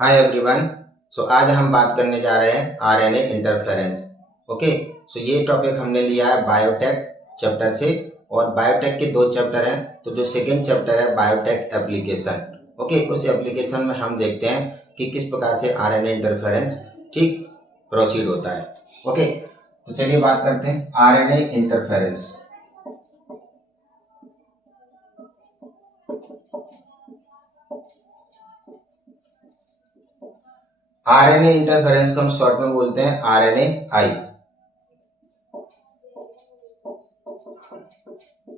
Hi everyone. सो आज हम बात करने जा रहे हैं आरएनए इंटरफेरेंस। ओके, सो ये टॉपिक हमने लिया है बायोटेक चैप्टर से और बायोटेक के दो चैप्टर हैं। तो जो सेकंड चैप्टर है बायोटेक एप्लीकेशन, ओके, उस एप्लीकेशन में हम देखते हैं कि किस प्रकार से आरएनए इंटरफेरेंस ठीक प्रोसीड होता है। ओके, तो चलिए बात करते हैं आरएनए इंटरफेरेंस। आरएनए इंटरफेरेंस को हम शॉर्ट में बोलते हैं आरएनए आई।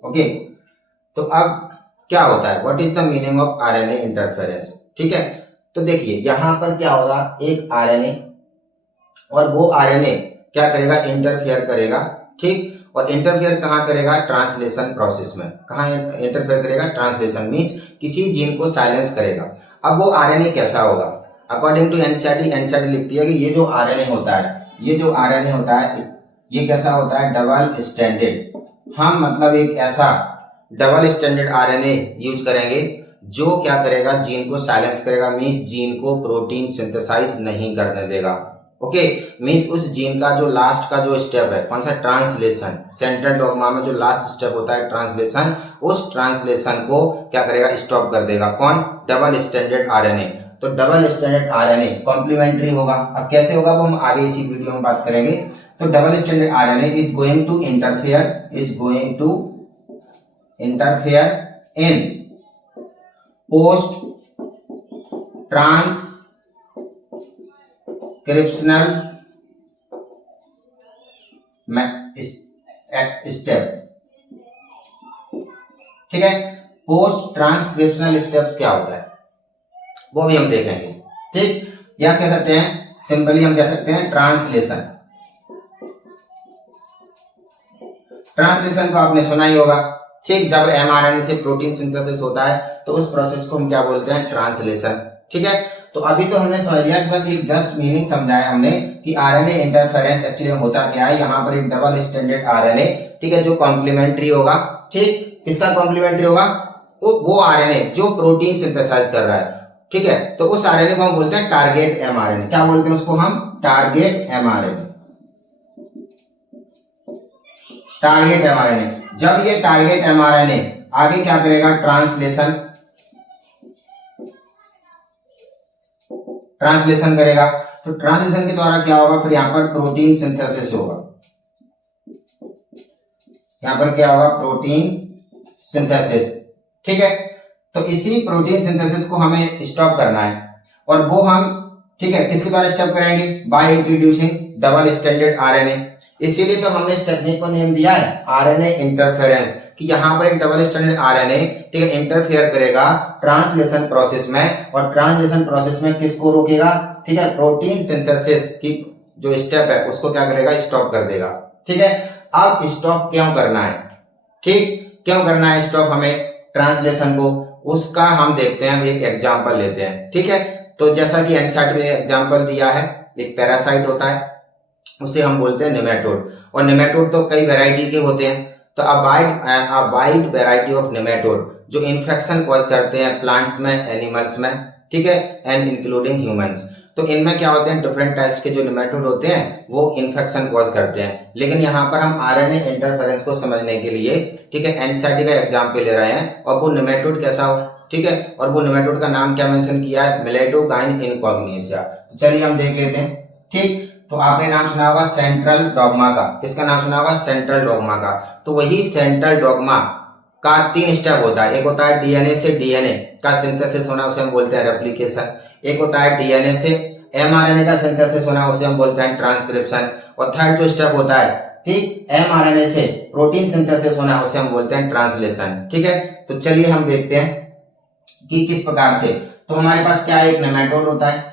ओके, तो अब क्या होता है, what is the meaning of RNA interference. ठीक है, तो देखिए यहां पर क्या होगा, एक आरएनए और वो आरएनए क्या करेगा, इंटरफेयर करेगा। ठीक, और इंटरफेयर कहां करेगा, ट्रांसलेशन प्रोसेस में। कहां इंटरफेयर करेगा, ट्रांसलेशन मींस किसी जीन को साइलेंस करेगा। अब वो आरएनए कैसा होगा, अकॉर्डिंग टू एनसीईआरटी लिखती है कि ये जो आरएनए होता है, ये कैसा होता है, डबल स्टैंडर्ड। हम मतलब एक ऐसा डबल स्टैंडर्ड आरएनए यूज करेंगे जो क्या करेगा, जीन को साइलेंस करेगा, मींस जीन को प्रोटीन सिंथेसाइज नहीं करने देगा। ओके, मींस उस जीन का जो लास्ट का जो स्टेप है, कौन सा, ट्रांसलेशन। सेंट्रल डॉग्मा में जो लास्ट स्टेप होता है ट्रांसलेशन, उस ट्रांसलेशन को क्या करेगा, स्टॉप कर देगा। कौन, डबल स्टैंडर्ड आरएनए। तो डबल स्टैंडर्ड आरएनए कॉम्प्लीमेंट्री होगा। अब कैसे होगा वो हम आगे इसी वीडियो में बात करेंगे। तो double stranded RNA is going to interfere in post transcriptional step. ठीक है, पोस्ट ट्रांसक्रिप्शनल स्टेप क्या होता है वो भी हम देखेंगे। ठीक, या कह सकते हैं, सिंपली हम कह सकते हैं ट्रांसलेशन। ट्रांसलेशन को आपने सुना ही होगा। ठीक, जब एमआरएनए से प्रोटीन सिंथेसिस होता है तो उस प्रोसेस को हम क्या बोलते हैं, ट्रांसलेशन। ठीक है, तो अभी तो हमने समझ लिया कि बस एक जस्ट मीनिंग समझाया हमने कि आरएनए इंटरफेरेंस एक्चुअली होता क्या है। यहाँ पर एक डबल स्टैंडर्ड आरएनए, ठीक है, जो कॉम्प्लीमेंट्री होगा। ठीक, किसका कॉम्प्लीमेंट्री होगा, वो आरएनए जो प्रोटीन सिंथेसाइज कर रहा है। ठीक है, तो उस आरएनए को हम बोलते हैं टारगेट एमआरएनए। क्या बोलते हैं उसको हम, टारगेट एमआरएनए। टारगेट एमआरएनए, जब ये टारगेट एमआरएनए आगे क्या करेगा, ट्रांसलेशन करेगा। तो ट्रांसलेशन के द्वारा क्या होगा, फिर यहाँ पर प्रोटीन सिंथेसिस होगा। यहाँ पर क्या होगा, प्रोटीन सिंथेसिस। ठीक है, तो इसी प्रोटीन सिंथेसिस को हमें स्टॉप करना है और वो हम, ठीक है, किसके द्वारा स्टॉप करेंगे, by introducing double stranded RNA. इसीलिए तो हमने इस टेक्निक को नेम दिया है आरएनए इंटरफेरेंस, कि यहाँ पर एक डबल स्टैंडर्ड आरएनए, ठीक है, इंटरफेयर करेगा ट्रांसलेशन प्रोसेस में, और ट्रांसलेशन प्रोसेस में किसको रोकेगा, ठीक है, प्रोटीन सिंथेसिस की जो स्टेप है उसको क्या करेगा, स्टॉप कर देगा। ठीक है, अब स्टॉप क्यों करना है, ठीक, क्यों करना है स्टॉप हमें ट्रांसलेशन को, उसका हम देखते हैं, हम एक एग्जांपल लेते हैं। ठीक है, तो जैसा कि एनसीईआरटी में एग्जांपल दिया है, एक पैरासाइट होता है, उसे हम बोलते हैं नेमेटोड। और नेमेटोड तो कई वैरायटी के होते हैं। तो a wide variety of nematode जो इन्फेक्शन कॉज करते हैं प्लांट्स में, एनिमल्स में, ठीक है, एंड इंक्लूडिंग ह्यूमंस। तो इनमें क्या होते हैं, डिफरेंट टाइप्स के जो नेमेटोड होते हैं वो इन्फेक्शन कॉज करते हैं। लेकिन यहाँ पर हम आरएनए इंटरफेरेंस को समझने के लिए, ठीक है, एनसीईआरटी का एग्जाम्पल ले रहे हैं, और वो नेमेटोड कैसा हो, ठीक है, और वो नेमेटोड का नाम क्या मेंशन किया है, मिलेटोगाइन इनकॉग्निशिया। तो चलिए हम देख लेते हैं। ठीक, तो आपने नाम सुना होगा सेंट्रल डॉग्मा का, किसका नाम सुना होगा, सेंट्रल डॉग्मा का। तो वही सेंट्रल डॉग्मा का 3 स्टेप होता है। एक होता है डीएनए से डीएनए का सिंथेसिस होना, उसे हम बोलते हैं रेप्लिकेशन। एक होता है डीएनए से एमआरएनए का सिंथेसिस होना, उसे हम बोलते हैं ट्रांसक्रिप्शन। और थर्ड जो स्टेप होता है, ठीक, एमआरएनए से प्रोटीन सिंथेसिस होना, उसे हम बोलते हैं ट्रांसलेशन। ठीक है, तो चलिए हम देखते हैं कि किस प्रकार से। तो हमारे पास क्या है, एक नेमेटोड होता है,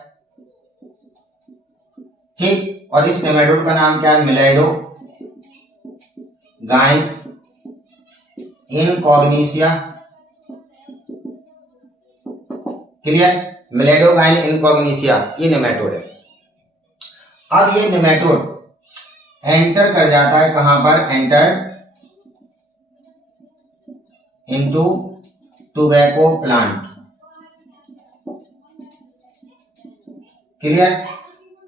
ठीक, और इस नेमेटोड का नाम क्या है, मिलेटोगाइन इनकॉग्निशिया। क्लियर, मिलेटोगाइन इनकॉग्निशिया ये नेमेटोड है। अब ये नेमेटोड एंटर कर जाता है कहां पर, enter into tobacco plant. Clear.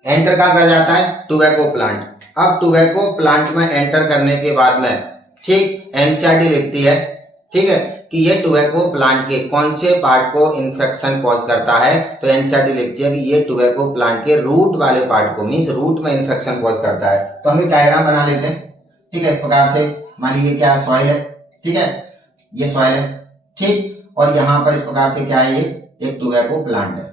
Enter कहाँ कर जाता है, टोबैको प्लांट। अब टोबैको प्लांट में एंटर करने के बाद में ठीक एनसीईआरटी लिखती है, ठीक है, कि ये टोबैको प्लांट के कौन से पार्ट को इन्फेक्शन कॉज करता है। तो एनसीईआरटी लिखती है कि ये टोबैको प्लांट के रूट वाले पार्ट को, मींस रूट में इन्फेक्शन कॉज करता है। तो हम एक डायग्राम बना लेते हैं, ठीक है, इस प्रकार से। मान लीजिए क्या सॉइल है, ठीक है, ये सॉइल है, ठीक, और यहां पर इस प्रकार से क्या है, ये एक टोबैको प्लांट है।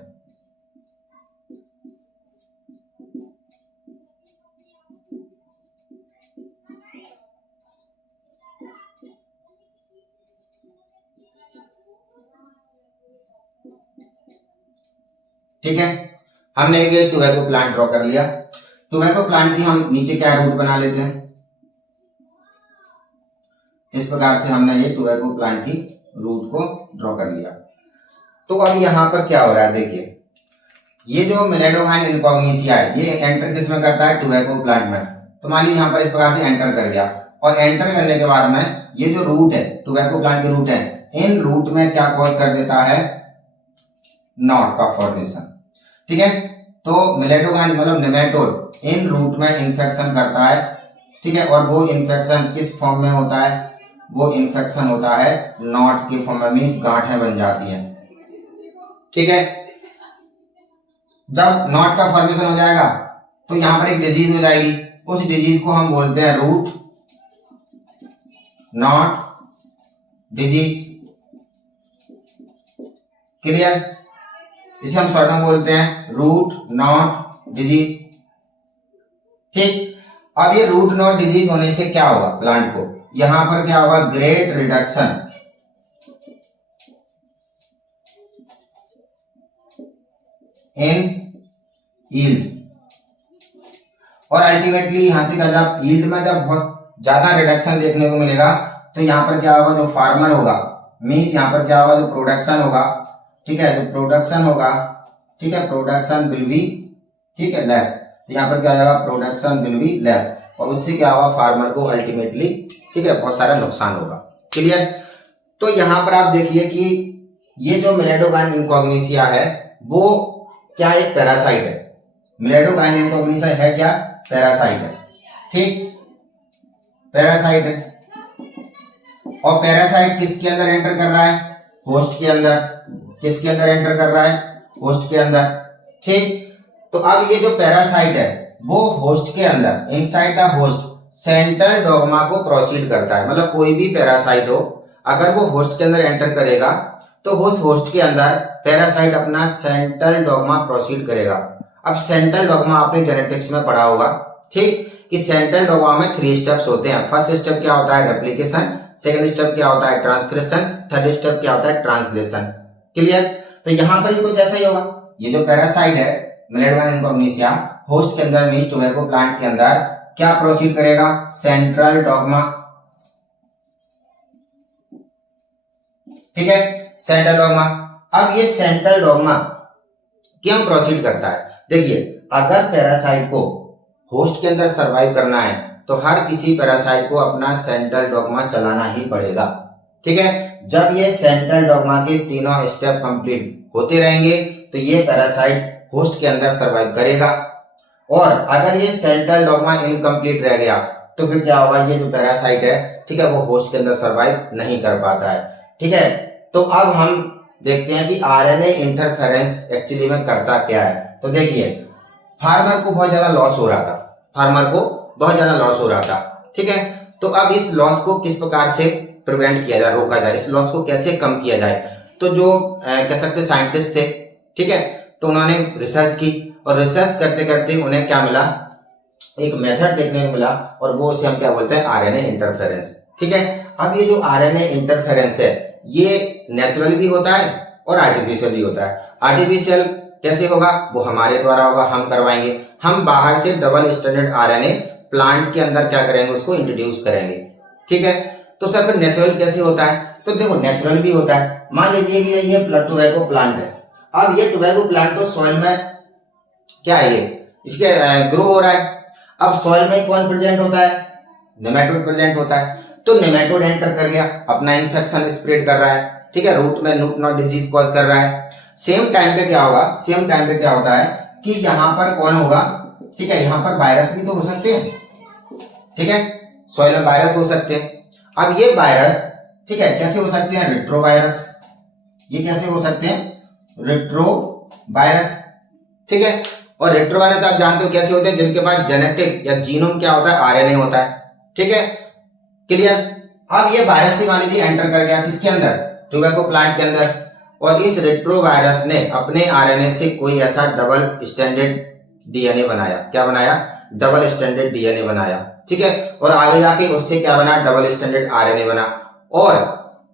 ठीक है, हमने एक टोबैको प्लांट ड्रॉ कर लिया। टोबैको प्लांट की हम नीचे क्या रूट बना लेते हैं, इस प्रकार से हमने ये टोबैको प्लांट की रूट को ड्रॉ कर लिया। तो अब यहाँ पर क्या हो रहा है, देखिए, ये जो मेलेडोगाइन इनकॉग्निशिया है, ये एंटर किस में करता है, टोबैको प्लांट में। तो मान लीजिए यहाँ पर इस प्रकार से एंटर कर गया, और एंटर करने के बाद में ये जो रूट है, टोबैको प्लांट के रूट है, इन रूट में क्या कॉज कर देता है, नॉट का फॉर्मेशन। ठीक है, तो मेलेडोगाइन मतलब नेमेटोड इन रूट में इन्फेक्शन करता है, ठीक है, और वो इन्फेक्शन किस फॉर्म में होता है, वो इन्फेक्शन होता है नॉट के फॉर्म में, मींस गांठें बन जाती हैं। ठीक है, जब नॉट का फॉर्मेशन हो जाएगा तो यहां पर एक डिजीज हो जाएगी, उस डिजीज को हम बोलते हैं रूट नॉट डिजीज। क्लियर, इसे हम शॉर्ट में बोलते हैं रूट नॉट डिजीज। ठीक, अब ये रूट नॉट डिजीज होने से क्या होगा प्लांट को, यहां पर क्या होगा, ग्रेट रिडक्शन इन यील्ड, और अल्टीमेटली यहां से जब यील्ड में जब बहुत ज्यादा रिडक्शन देखने को मिलेगा, तो यहां पर क्या होगा, जो फार्मर होगा, मींस यहां पर क्या होगा, जो प्रोडक्शन होगा, ठीक है, जो प्रोडक्शन होगा, ठीक है, प्रोडक्शन विल बी, ठीक है, लेस। तो यहाँ पर क्या आएगा, प्रोडक्शन विल बी लेस, और उससे क्या होगा, फार्मर को अल्टीमेटली, ठीक है, बहुत सारा नुकसान होगा। क्लियर, तो यहाँ पर आप देखिए कि ये जो मेलेडोगाइन इनकॉग्निशिया है वो क्या, एक पैरासाइट है। मेलेडोगाइन इनकॉग्निशिया है क्या, पैरासाइट है। ठीक, पैरासाइट है, और पैरासाइट किसके अंदर एंटर कर रहा है, होस्ट के अंदर। किसके अंदर एंटर कर रहा है, होस्ट के अंदर। ठीक, तो अब ये जो पैरासाइट है वो होस्ट के अंदर, inside the host, central dogma को प्रोसीड करता है। मतलब कोई भी पैरासाइट हो, अगर वो होस्ट के अंदर एंटर करेगा तो उस होस्ट के अंदर पैरासाइट अपना सेंट्रल डोग्मा प्रोसीड करेगा। अब सेंट्रल डोग्मा आपने जेनेटिक्स में पढ़ा होगा, ठीक, कि सेंट्रल डोग्मा में 3 स्टेप्स होते हैं। फर्स्ट स्टेप क्या होता है, रेप्लिकेशन, सेकंड स्टेप क्या होता है, ट्रांसक्रिप्शन, थर्ड स्टेप क्या होता है, ट्रांसलेशन। क्लियर, तो यहां पर भी कुछ ऐसा ही होगा। ये जो पैरासाइट है मेलेडोगाइन इनकॉग्निशिया, होस्ट के अंदर मींस टोबैको प्लांट के अंदर क्या प्रोसीड करेगा, सेंट्रल डोग्मा। ठीक है, सेंट्रल डोग्मा। अब ये सेंट्रल डोग्मा क्यों प्रोसीड करता है, देखिए, अगर पैरासाइट को होस्ट के अंदर सरवाइव करना है तो हर किसी पैरासाइट को अपना सेंट्रल डोग्मा चलाना ही पड़ेगा। ठीक है, जब ये सेंट्रल डोग्मा के तीनों स्टेप कंप्लीट होते रहेंगे तो ये पैरासाइट होस्ट के अंदर सरवाइव करेगा, और अगर ये सेंट्रल डोग्मा इनकम्प्लीट रह गया तो फिर क्या होगा, ये जो पैरासाइट है, ठीक है, वो होस्ट के अंदर सरवाइव नहीं कर पाता है। ठीक है, तो अब हम देखते हैं कि आरएनए इंटरफेरेंस एक्चुअली में करता क्या है। तो देखिए, फार्मर को बहुत ज्यादा लॉस हो रहा था, फार्मर को बहुत ज्यादा लॉस हो रहा था। ठीक है, तो अब इस लॉस को किस प्रकार से प्रिवेंट किया जाए, रोका जाए, इस लॉस को कैसे कम किया जाए। तो जो कह सकते साइंटिस्ट थे, ठीक है, तो उन्होंने रिसर्च की, और रिसर्च करते करते उन्हें क्या मिला, एक मेथड देखने को मिला, और वो उसे हम क्या बोलते हैं, आरएनए इंटरफेरेंस। ठीक है, अब ये जो आरएनए इंटरफेरेंस है ये नेचुरल भी होता है और आर्टिफिशियल भी होता है। आर्टिफिशियल कैसे होगा, वो हमारे द्वारा होगा, हम करवाएंगे। हम बाहर से डबल स्टैंडर्ड आरएनए प्लांट के अंदर क्या करेंगे, उसको इंट्रोड्यूस करेंगे। ठीक है, तो सर फिर नेचुरल कैसे होता है, तो देखो नेचुरल भी होता है। मान लीजिए कि ये टोबैको प्लांट है, अब ये टोबैको प्लांट को सॉइल में क्या है, ये इसके ग्रो हो रहा है। अब सॉइल में कौन प्रेजेंट होता है, नेमेटोड प्रेजेंट होता है। तो नेमेटोड एंटर कर गया, अपना इन्फेक्शन स्प्रेड कर रहा है, ठीक है, रूट में रूट नॉट डिजीज कॉज कर रहा है। सेम टाइम पे क्या होगा, सेम टाइम पे क्या होता है कि यहाँ पर कौन होगा, ठीक है, यहाँ पर वायरस भी तो हो सकते हैं, ठीक है, सॉइल में वायरस हो सकते हैं। अब ये वायरस, ठीक है, कैसे हो सकते हैं, रेट्रो वायरस, ये कैसे हो सकते हैं, रेट्रो वायरस, ठीक है। और रेट्रो वायरस आप जानते हो कैसे होते हैं, जिनके पास जेनेटिक या जीनोम क्या होता है, आरएनए होता है, ठीक है, क्लियर। अब ये वायरस ही मान लीजिए एंटर कर गया किसके अंदर, टोबैको प्लांट के अंदर, और इस रेट्रो वायरस ने अपने आरएनए से कोई ऐसा डबल स्टैंडर्ड डीएनए बनाया, क्या बनाया, डबल स्टैंडर्ड डीएनए बनाया, ठीक है, और आगे जाके उससे क्या बना, डबल स्टैंडर्ड आरएनए बना, और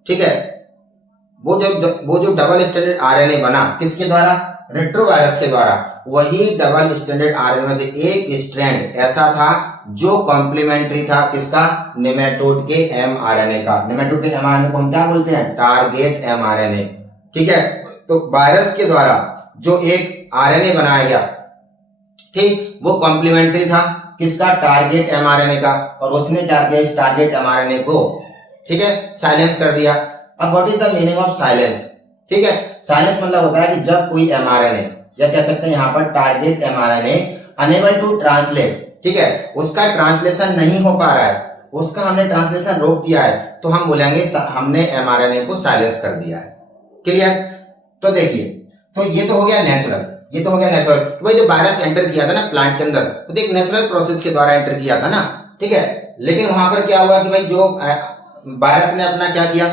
ठीक है, वो जो डबल स्टैंडर्ड आरएनए बना किसके द्वारा, रेट्रो वायरस के द्वारा, वही डबल स्टैंडर्ड आरएनए में से एक स्ट्रैंड ऐसा था जो कॉम्प्लीमेंट्री था किसका, नेमेटोड के एमआरएनए का। नेमेटोड के एमआरएनए को हम क्या बोलते हैं, टारगेट एमआरएनए, ठीक है। तो वायरस के द्वारा जो एक आरएनए बनाया गया, ठीक, वो कॉम्प्लीमेंट्री था किसका, टारगेट एमआरएनए का, और उसने क्या किया, इस टारगेट एमआरएनए को, ठीक है, साइलेंस कर दिया। अब what is the meaning of silence, ठीक है, साइलेंस मतलब होता है कि जब कोई एमआरएनए, या कह सकते हैं यहाँ पर target mRNA unable to translate, ठीक है, उसका ट्रांसलेशन नहीं हो पा रहा है, उसका हमने ट्रांसलेशन रोक दिया है, तो हम बोलेंगे हमने एमआरएनए को साइलेंस कर दिया है, क्लियर। तो देखिए, तो ये तो हो गया नेचुरल, ये तो हो गया नेचुरल, भाई जो वायरस एंटर किया था ना प्लांट के अंदर, तो एक नेचुरल प्रोसेस के द्वारा एंटर किया था ना, ठीक है, लेकिन वहां पर क्या हुआ कि भाई जो वायरस ने अपना क्या किया,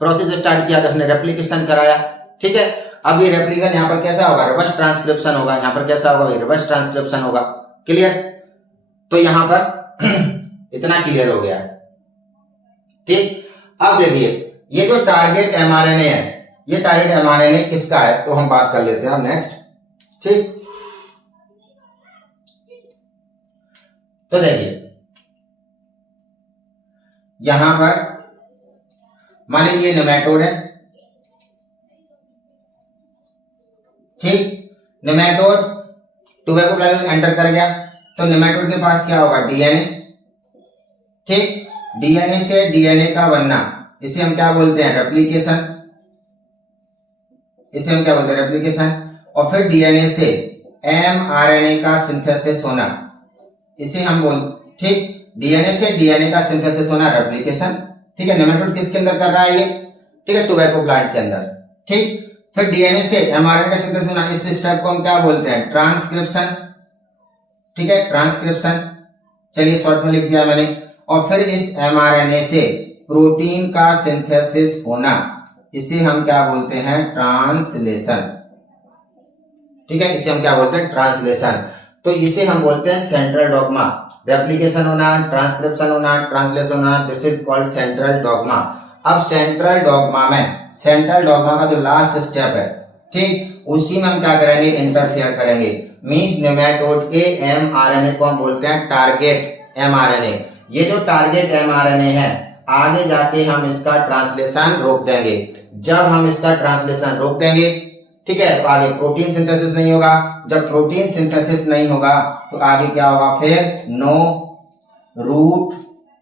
प्रोसेस स्टार्ट किया, अपने रेप्लिकेशन कराया, ठीक है। अब ये रेप्लिकेशन यहाँ पर कैसा होगा, रिवर्स ट्रांसक्रिप्शन होगा, यहाँ पर कैसा होगा, रिवर्स ट्रांसक्रिप्शन होगा, क्लियर। तो यहाँ पर इतना क्लियर हो गया है, ठीक। अब देखिए, ये जो टारगेट एमआरएनए है, ये टारगेट एमआरएनए किसका है, तो हम बात कर लेते हैं अब नेक्स्ट, ठीक। तो देखिए यहां पर मान लीजिए नेमेटोड है, ठीक, नेमेटोड टोबैको प्लांट एंटर कर गया, तो नेमेटोड के पास क्या होगा, डीएनए, ठीक, डीएनए से डीएनए का बनना, इसे हम क्या बोलते हैं, रेप्लिकेशन, इसे हम क्या बोलते हैं, रेप्लिकेशन। और फिर डीएनए से एमआरएनए का सिंथेसिस होना, इसे हम बोल, ठीक, डीएनए से डीएनए का सिंथेसिस होना, रेप्लिकेशन, ठीक है। नेमेटोड किसके अंदर कर रहा है ये, ठीक है, टोबैको प्लांट के अंदर, ठीक। फिर डीएनए से एमआरएनए का सिंथेसिस होना, इस स्टेप को हम क्या बोलते हैं, ट्रांसक्रिप्शन, ठीक है, ट्रांसक्रिप्शन, चलिए शॉर्ट में लिख दिया मैंने। और फिर इस एमआरएनए से प्रोटीन का सिंथेसिस होना, इसे हम क्या बोलते हैं, ट्रांसलेशन, ठीक है, इसे हम क्या बोलते हैं, ट्रांसलेशन। तो इसे हम बोलते हैं सेंट्रल डॉग्मा, रेप्लिकेशन होना, ट्रांसक्रिप्शन होना, ट्रांसलेशन होना, this is called central dogma. अब सेंट्रल डॉग्मा में, सेंट्रल डॉग्मा का जो लास्ट स्टेप है, ठीक, उसी में हम क्या करेंगे, इंटरफेयर करेंगे। मींस नेमेटोड के एमआरएनए को हम बोलते हैं टारगेट एमआरएनए। ये जो टारगेट एमआरएनए है, आगे जाके हम इसका ट्रांसलेशन रोक देंगे। जब हम इसका ट्रांसलेशन रोक देंगे, ठीक है, तो आगे प्रोटीन सिंथेसिस नहीं होगा। जब प्रोटीन सिंथेसिस नहीं होगा तो आगे क्या होगा, फिर नो रूट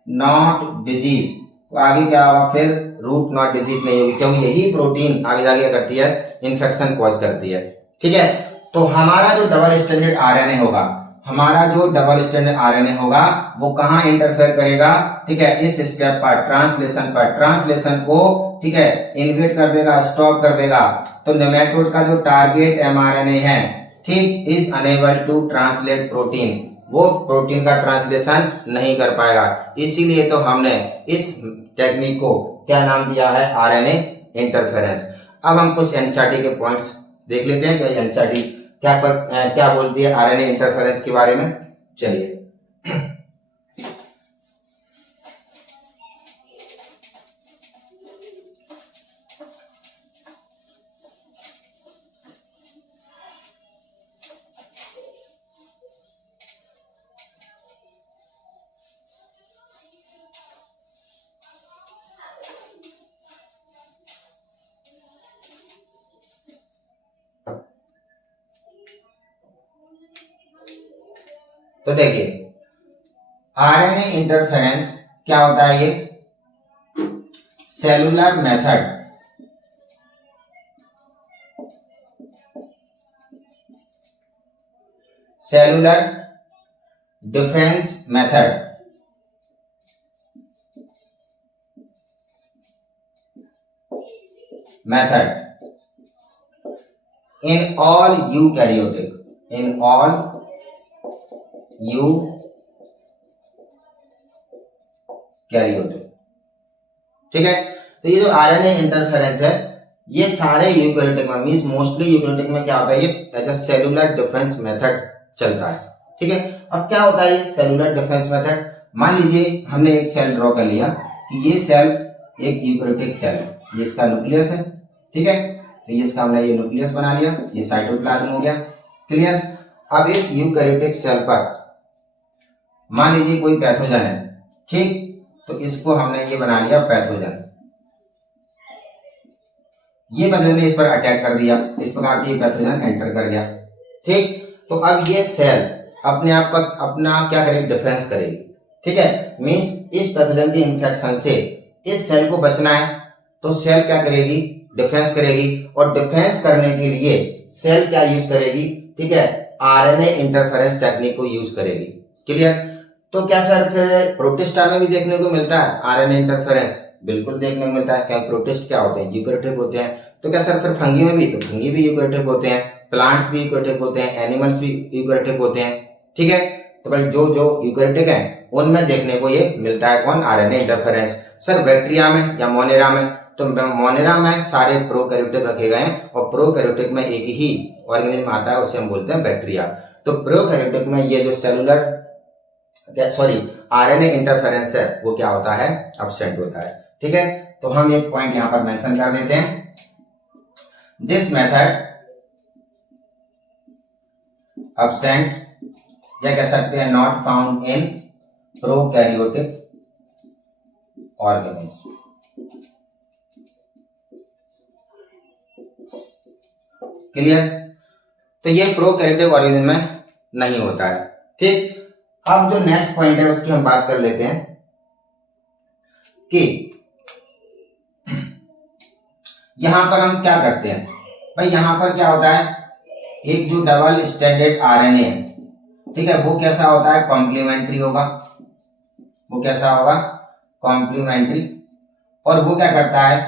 नॉट डिजीज, तो आगे क्या होगा, फिर रूट नॉट डिजीज नहीं होगी, क्योंकि यही प्रोटीन आगे जाके करती है, इन्फेक्शन कॉज करती है, ठीक है। तो हमारा जो डबल स्टैंडर्ड आरएनए होगा, हमारा जो डबल स्टैंडर्ड आरएनए होगा, वो कहां इंटरफेयर करेगा, ठीक है, इस स्टेप पर, ट्रांसलेशन पर, ट्रांसलेशन को, ठीक है, इनहिबिट कर देगा, स्टॉप कर देगा। तो नेमेटोड का जो टारगेट एमआरएनए है, ठीक, is unable to translate protein, वो प्रोटीन का ट्रांसलेशन नहीं कर पाएगा। इसीलिए तो हमने इस टेक्निक को क्या नाम दिया है, आरएनए इंटरफेरेंस। अब हम कुछ एनसीईआरटी के पॉइंट्स देख लेते हैं कि एनसीईआरटी क्या बोलती है आरएनए इंटरफेरेंस के बारे में। चलिए तो देखिए आरएनए इंटरफेरेंस क्या होता है, ये cellular method cellular defence method in all eukaryotic ठीक है। तो ये जो आरएनए इंटरफेरेंस है ये सारे यूकैरियोटिक में मींस मोस्टली यूकैरियोटिक में क्या होता है, ये as a cellular defence method चलता है। ठीक है, अब क्या होता है ये सेलुलर डिफेंस मेथड? मान लीजिए हमने एक सेल ड्रॉ कर लिया कि ये सेल एक यूकैरियोटिक सेल है, ये इसका न्यूक्लियस है। ठीक है, तो ये इसका हमने ये न्यूक्लियस बना लिया, ये साइटोप्लाज्म हो गया। क्लियर? अब इस यूकैरियोटिक सेल पर मान लीजिए कोई पैथोजन है, ठीक, तो इसको हमने ये बना लिया पैथोजन। ये पैथोजन ने इस पर अटैक कर दिया, इस प्रकार से ये पैथोजन एंटर कर गया। ठीक, तो अब ये सेल अपने आप का अपना क्या करेगी, डिफेंस करेगी। ठीक है, मींस इस पैथोजन के इन्फेक्शन से इस सेल को बचना है तो सेल क्या करेगी, डिफेंस करेगी। और डिफेंस करने के लिए सेल क्या यूज करेगी, ठीक है, आरएनए इंटरफेरेंस टेक्निक को यूज करेगी। क्लियर? तो क्या सर फिर प्रोटिस्टा में भी देखने को मिलता है आरएनए इंटरफेरेंस? बिल्कुल देखने को मिलता है। क्या प्रोटिस्ट क्या होते हैं, यूकैरियोटिक होते हैं। तो क्या सर फिर फंगी में भी? तो फंगी भी यूकैरियोटिक होते हैं, प्लांट्स भी यूकैरियोटिक होते हैं, एनिमल्स भी यूकैरियोटिक होते हैं। ठीक है, तो भाई जो जो यूकैरियोटिक है उनमें देखने को ये मिलता है कौन, आरएनए इंटरफेरेंस। सर बैक्टीरिया में या मोनेरा में? तो मोनेरा में सारे प्रोकैरियोटिक रखे गए हैं और प्रोकैरियोटिक में एक ही ऑर्गेनिज्म आता है, उसे हम बोलते हैं बैक्टीरिया। तो प्रोकैरियोटिक में ये जो सेलुलर आरएनए इंटरफेरेंस है वो क्या होता है, एब्सेंट होता है। ठीक है, तो हम एक पॉइंट यहां पर मेंशन कर देते हैं, दिस मेथड एब्सेंट या कह सकते हैं not found in prokaryotic organism. Clear? तो ये प्रोकैरियोटिक ऑर्गेनिज्म में नहीं होता है। ठीक, अब जो नेक्स्ट पॉइंट है उसकी हम बात कर लेते हैं कि यहां पर हम क्या करते हैं। भाई यहां पर क्या होता है, एक जो डबल स्ट्रैंडेड आरएनए है, ठीक है, वो कैसा होता है, कॉम्प्लीमेंट्री होगा। वो कैसा होगा, कॉम्प्लीमेंट्री। और वो क्या करता है,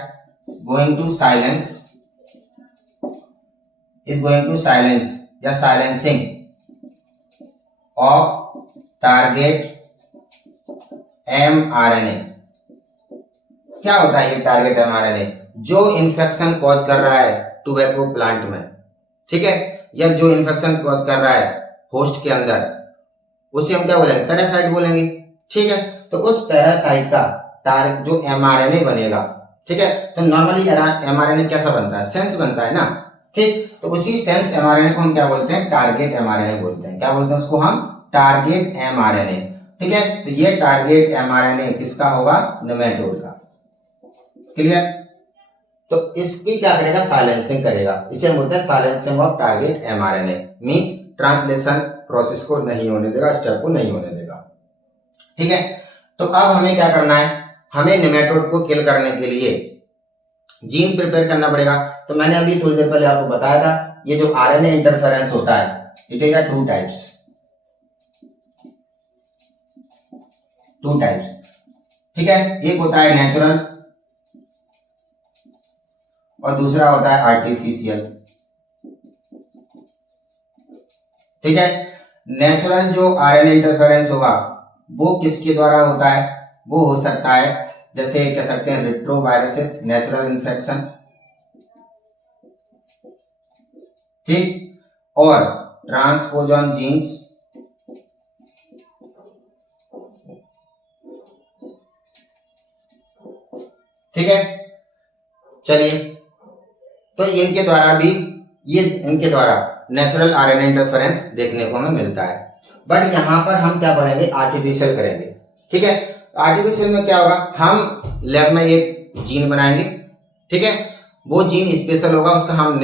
गोइंग टू साइलेंस या साइलेंसिंग ऑफ टारगेट एमआरएनए। क्या होता है ये टारगेट एमआरएनए? जो इन्फेक्शन कॉज कर रहा है टोबैको प्लांट में, ठीक है, या जो इन्फेक्शन कॉज कर रहा है होस्ट के अंदर, उसे हम क्या बोलेंगे, पैरासाइट बोलेंगे। ठीक है, तो उस पैरासाइट का टारगेट जो एमआरएनए बनेगा, ठीक है, तो नॉर्मली एमआरएनए कैसा बनता है, सेंस बनता है ना। ठीक, तो उसी सेंस एमआरएनए को हम क्या बोलते हैं, टारगेट एमआरएनए बोलते हैं। क्या बोलते हैं उसको हम, टारगेट एमआरएनए। ठीक है, तो ये टारगेट एमआरएनए किसका होगा, नेमेटोड का। क्लियर? तो इसकी क्या करेगा, साइलेंसिंग करेगा। इसे हम बोलते हैं silencing of target mRNA, means translation process को नहीं होने देगा, स्टेप को नहीं होने देगा। ठीक है, तो अब हमें क्या करना है, हमें नेमेटोड को किल करने के लिए जीन प्रिपेयर करना पड़ेगा। तो मैंने अभी थोड़ी देर पहले आपको बताया था, ये जो आरएनए इंटरफेरेंस होता है, इट इज टू टाइप्स। ठीक है, एक होता है नेचुरल और दूसरा होता है आर्टिफिशियल। ठीक है, नेचुरल जो आरएनए इंटरफेरेंस होगा वो किसके द्वारा होता है, वो हो सकता है जैसे कह सकते हैं रेट्रोवायरसेस, नेचुरल इन्फेक्शन। ठीक, और ट्रांसपोजन जीन्स। ठीक है, चलिए, तो इनके द्वारा नेचुरल आरएनए इंटरफेरेंस देखने को हमें मिलता है। बट यहां पर हम क्या करेंगे, आर्टिफिशियल करेंगे। ठीक है, आर्टिफिशियल में क्या होगा, हम लैब में एक जीन बनाएंगे। ठीक है, वो जीन स्पेशल होगा, उसका हम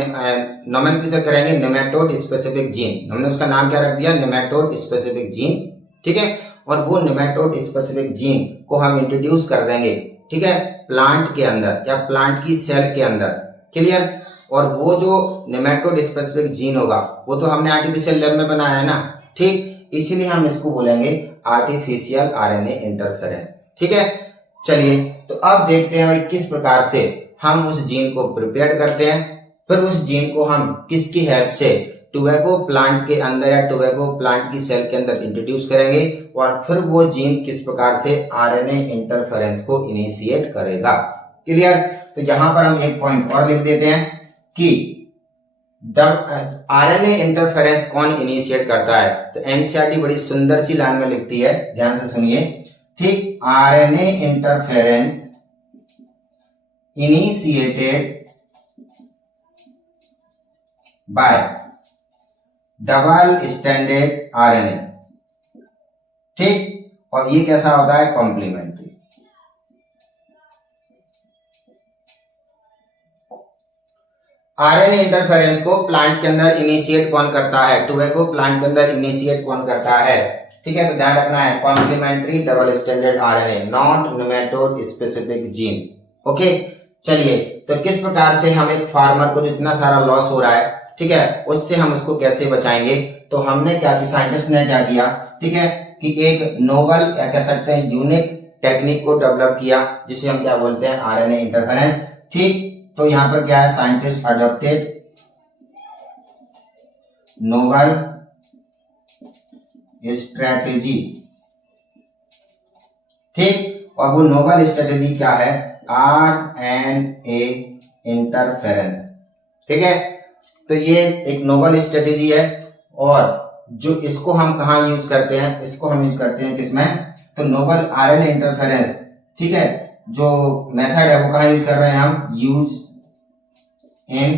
नोमेनक्लेचर करेंगे नेमेटोड स्पेसिफिक जीन। हमने उसका नाम क्या रख दिया, नेमेटोड स्पेसिफिक जीन। ठीक है, और वो नेमेटोड स्पेसिफिक जीन को हम इंट्रोड्यूस कर देंगे, ठीक है, प्लांट के अंदर या प्लांट की सेल के अंदर। क्लियर? और वो जो नेमेटोड स्पेसिफिक जीन होगा वो तो हमने आर्टिफिशियल लैब में बनाया है ना, ठीक, इसीलिए हम इसको बोलेंगे आर्टिफिशियल आरएनए इंटरफेरेंस। ठीक है, चलिए तो अब देखते हैं भाई किस प्रकार से हम उस जीन को प्रिपेयर करते हैं, फिर उस जीन को हम किसकी हेल्प से टोबैको प्लांट के अंदर या टोबैको प्लांट की सेल के अंदर इंट्रोड्यूस करेंगे, और फिर वो जीन किस प्रकार से आरएनए इंटरफेरेंस को इनिशिएट करेगा। क्लियर? तो यहां पर हम एक पॉइंट और लिख देते हैं कि आरएनए इंटरफेरेंस कौन इनिशिएट करता है। तो एनसीईआरटी बड़ी सुंदर सी लाइन में लिखती है, ध्यान से सुनिए। ठीक, RNA interference initiated by double stranded RNA. ठीक, और ये कैसा होता है? कॉम्प्लीमेंट्री। आरएनए इंटरफेरेंस को प्लांट के अंदर इनिशिएट कौन करता है? टोबैको प्लांट के अंदर इनिशिएट कौन करता है? ठीक है, तो ध्यान रखना है complementary double stranded RNA, not nematode specific gene. Okay, चलिए तो किस प्रकार से हम एक फार्मर को जितना सारा लॉस हो रहा है, ठीक है, उससे हम उसको कैसे बचाएंगे। तो हमने क्या किया, साइंटिस्ट ने क्या किया, ठीक है, कि एक नोवल या कह सकते हैं यूनिक टेक्निक को डेवलप किया, जिसे हम क्या बोलते हैं? RNA interference. ठीक, तो यहां पर क्या है? Scientist adopted novel strategy. ठीक, और वो नोवल स्ट्रेटेजी क्या है? RNA interference. ठीक है, तो ये एक नोवल स्ट्रेटेजी है, और जो इसको हम कहाँ यूज करते हैं? इसको हम यूज करते हैं किसमें? तो नोवल आरएनए इंटरफेरेंस, ठीक है, जो मेथड है वो कहाँ यूज कर रहे हैं हम? Use in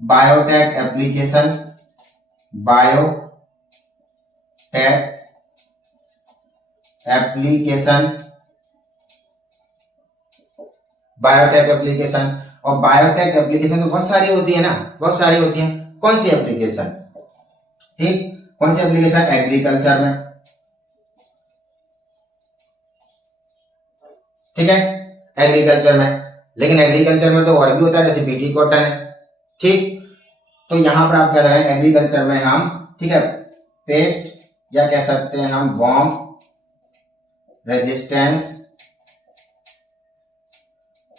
biotech application, biotech application. और बायोटेक एप्लीकेशन तो बहुत सारी होती है ना, बहुत सारी होती है। कौन सी एप्लीकेशन? ठीक, कौन सी एप्लीकेशन? एग्रीकल्चर में, ठीक है, एग्रीकल्चर में। लेकिन एग्रीकल्चर में तो और भी होता है, जैसे बीटी कॉटन है। ठीक, तो यहां पर आप क्या करें? एग्रीकल्चर में हम, ठीक है, पेस्ट या कह सकते हैं हम वॉर्म रेजिस्टेंस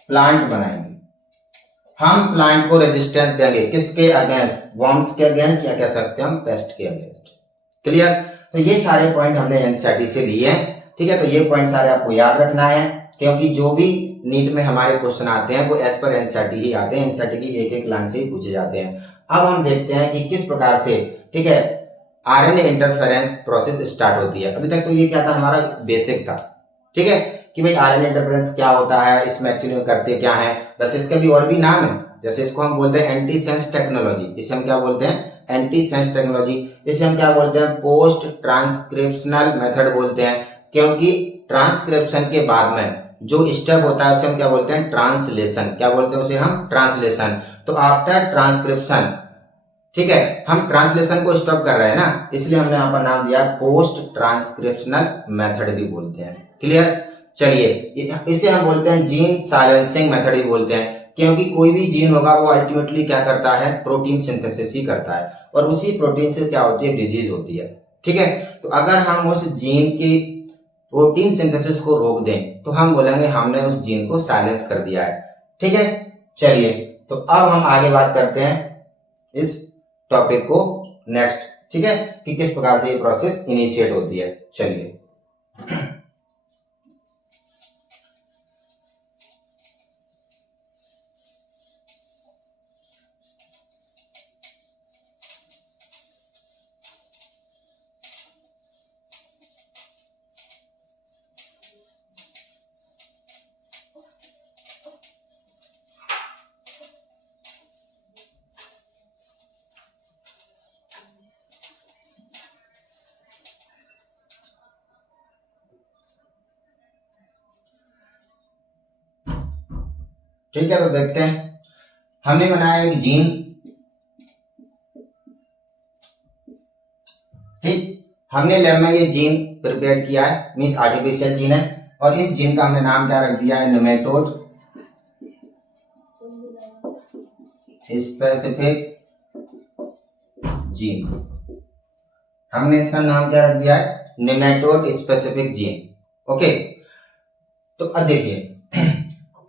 प्लांट बनाएंगे। हम प्लांट को रेजिस्टेंस देंगे किसके अगेंस्ट? वॉर्म्स के अगेंस्ट, या कह सकते हैं हम पेस्ट के अगेंस्ट। क्लियर? तो ये सारे पॉइंट हमने एनसीईआरटी से लिए हैं। ठीक है, तो ये पॉइंट सारे आपको याद रखना है, क्योंकि जो भी नीट में हमारे क्वेश्चन आते हैं वो एज पर एनसीईआरटी ही आते हैं, एनसीईआरटी की एक एक लाइन से ही पूछे जाते हैं। अब हम देखते हैं कि किस प्रकार से, ठीक है, आरएनए इंटरफेरेंस प्रोसेस स्टार्ट होती है। अभी तक तो ये क्या था? हमारा बेसिक था, ठीक है, कि भाई आरएनए इंटरफेरेंस क्या होता है, इसमें एक्चुअली करते क्या है। वैसे इसके भी और भी नाम है, जैसे इसको हम बोलते हैं एंटी सेंस टेक्नोलॉजी, इसे हम क्या बोलते हैं? Anti sense technology. इसे हम क्या बोलते हैं? पोस्ट ट्रांसक्रिप्शनल मेथड बोलते हैं, क्योंकि ट्रांसक्रिप्शन के बाद में जो स्टेप होता है उसे हम क्या बोलते हैं? ट्रांसलेशन। क्या बोलते हैं उसे हम? ट्रांसलेशन। तो आफ्टर ट्रांसक्रिप्शन, ठीक है, हम ट्रांसलेशन को स्टॉप कर रहे हैं ना, इसलिए हमने यहाँ पर नाम दिया पोस्ट ट्रांसक्रिप्शनल मेथड भी बोलते हैं। क्लियर? चलिए, इसे हम बोलते हैं जीन साइलेंसिंग मेथड भी बोलते हैं, क्योंकि कोई भी जीन होगा वो अल्टीमेटली क्या करता है? प्रोटीन सिंथेसिस ही करता है, और उसी प्रोटीन से क्या होती है? डिजीज होती है। ठीक है, तो अगर हम उस जीन की प्रोटीन सिंथेसिस को रोक दें तो हम बोलेंगे हमने उस जीन को साइलेंस कर दिया है। ठीक है, चलिए तो अब हम आगे बात करते हैं इस टॉपिक को नेक्स्ट, ठीक है, कि किस प्रकार से ये प्रोसेस इनिशिएट होती है। चलिए ठीक है, तो देखते हैं। हमने बनाया एक जीन, ठीक, हमने लैब में ये जीन प्रिपेयर किया है, मींस आर्टिफिशियल जीन है, और इस जीन का हमने नाम क्या रख दिया है? नेमेटोड स्पेसिफिक जीन, हमने इसका नाम क्या रख दिया है, नेमेटोड स्पेसिफिक जीन। ओके, तो अब देखिए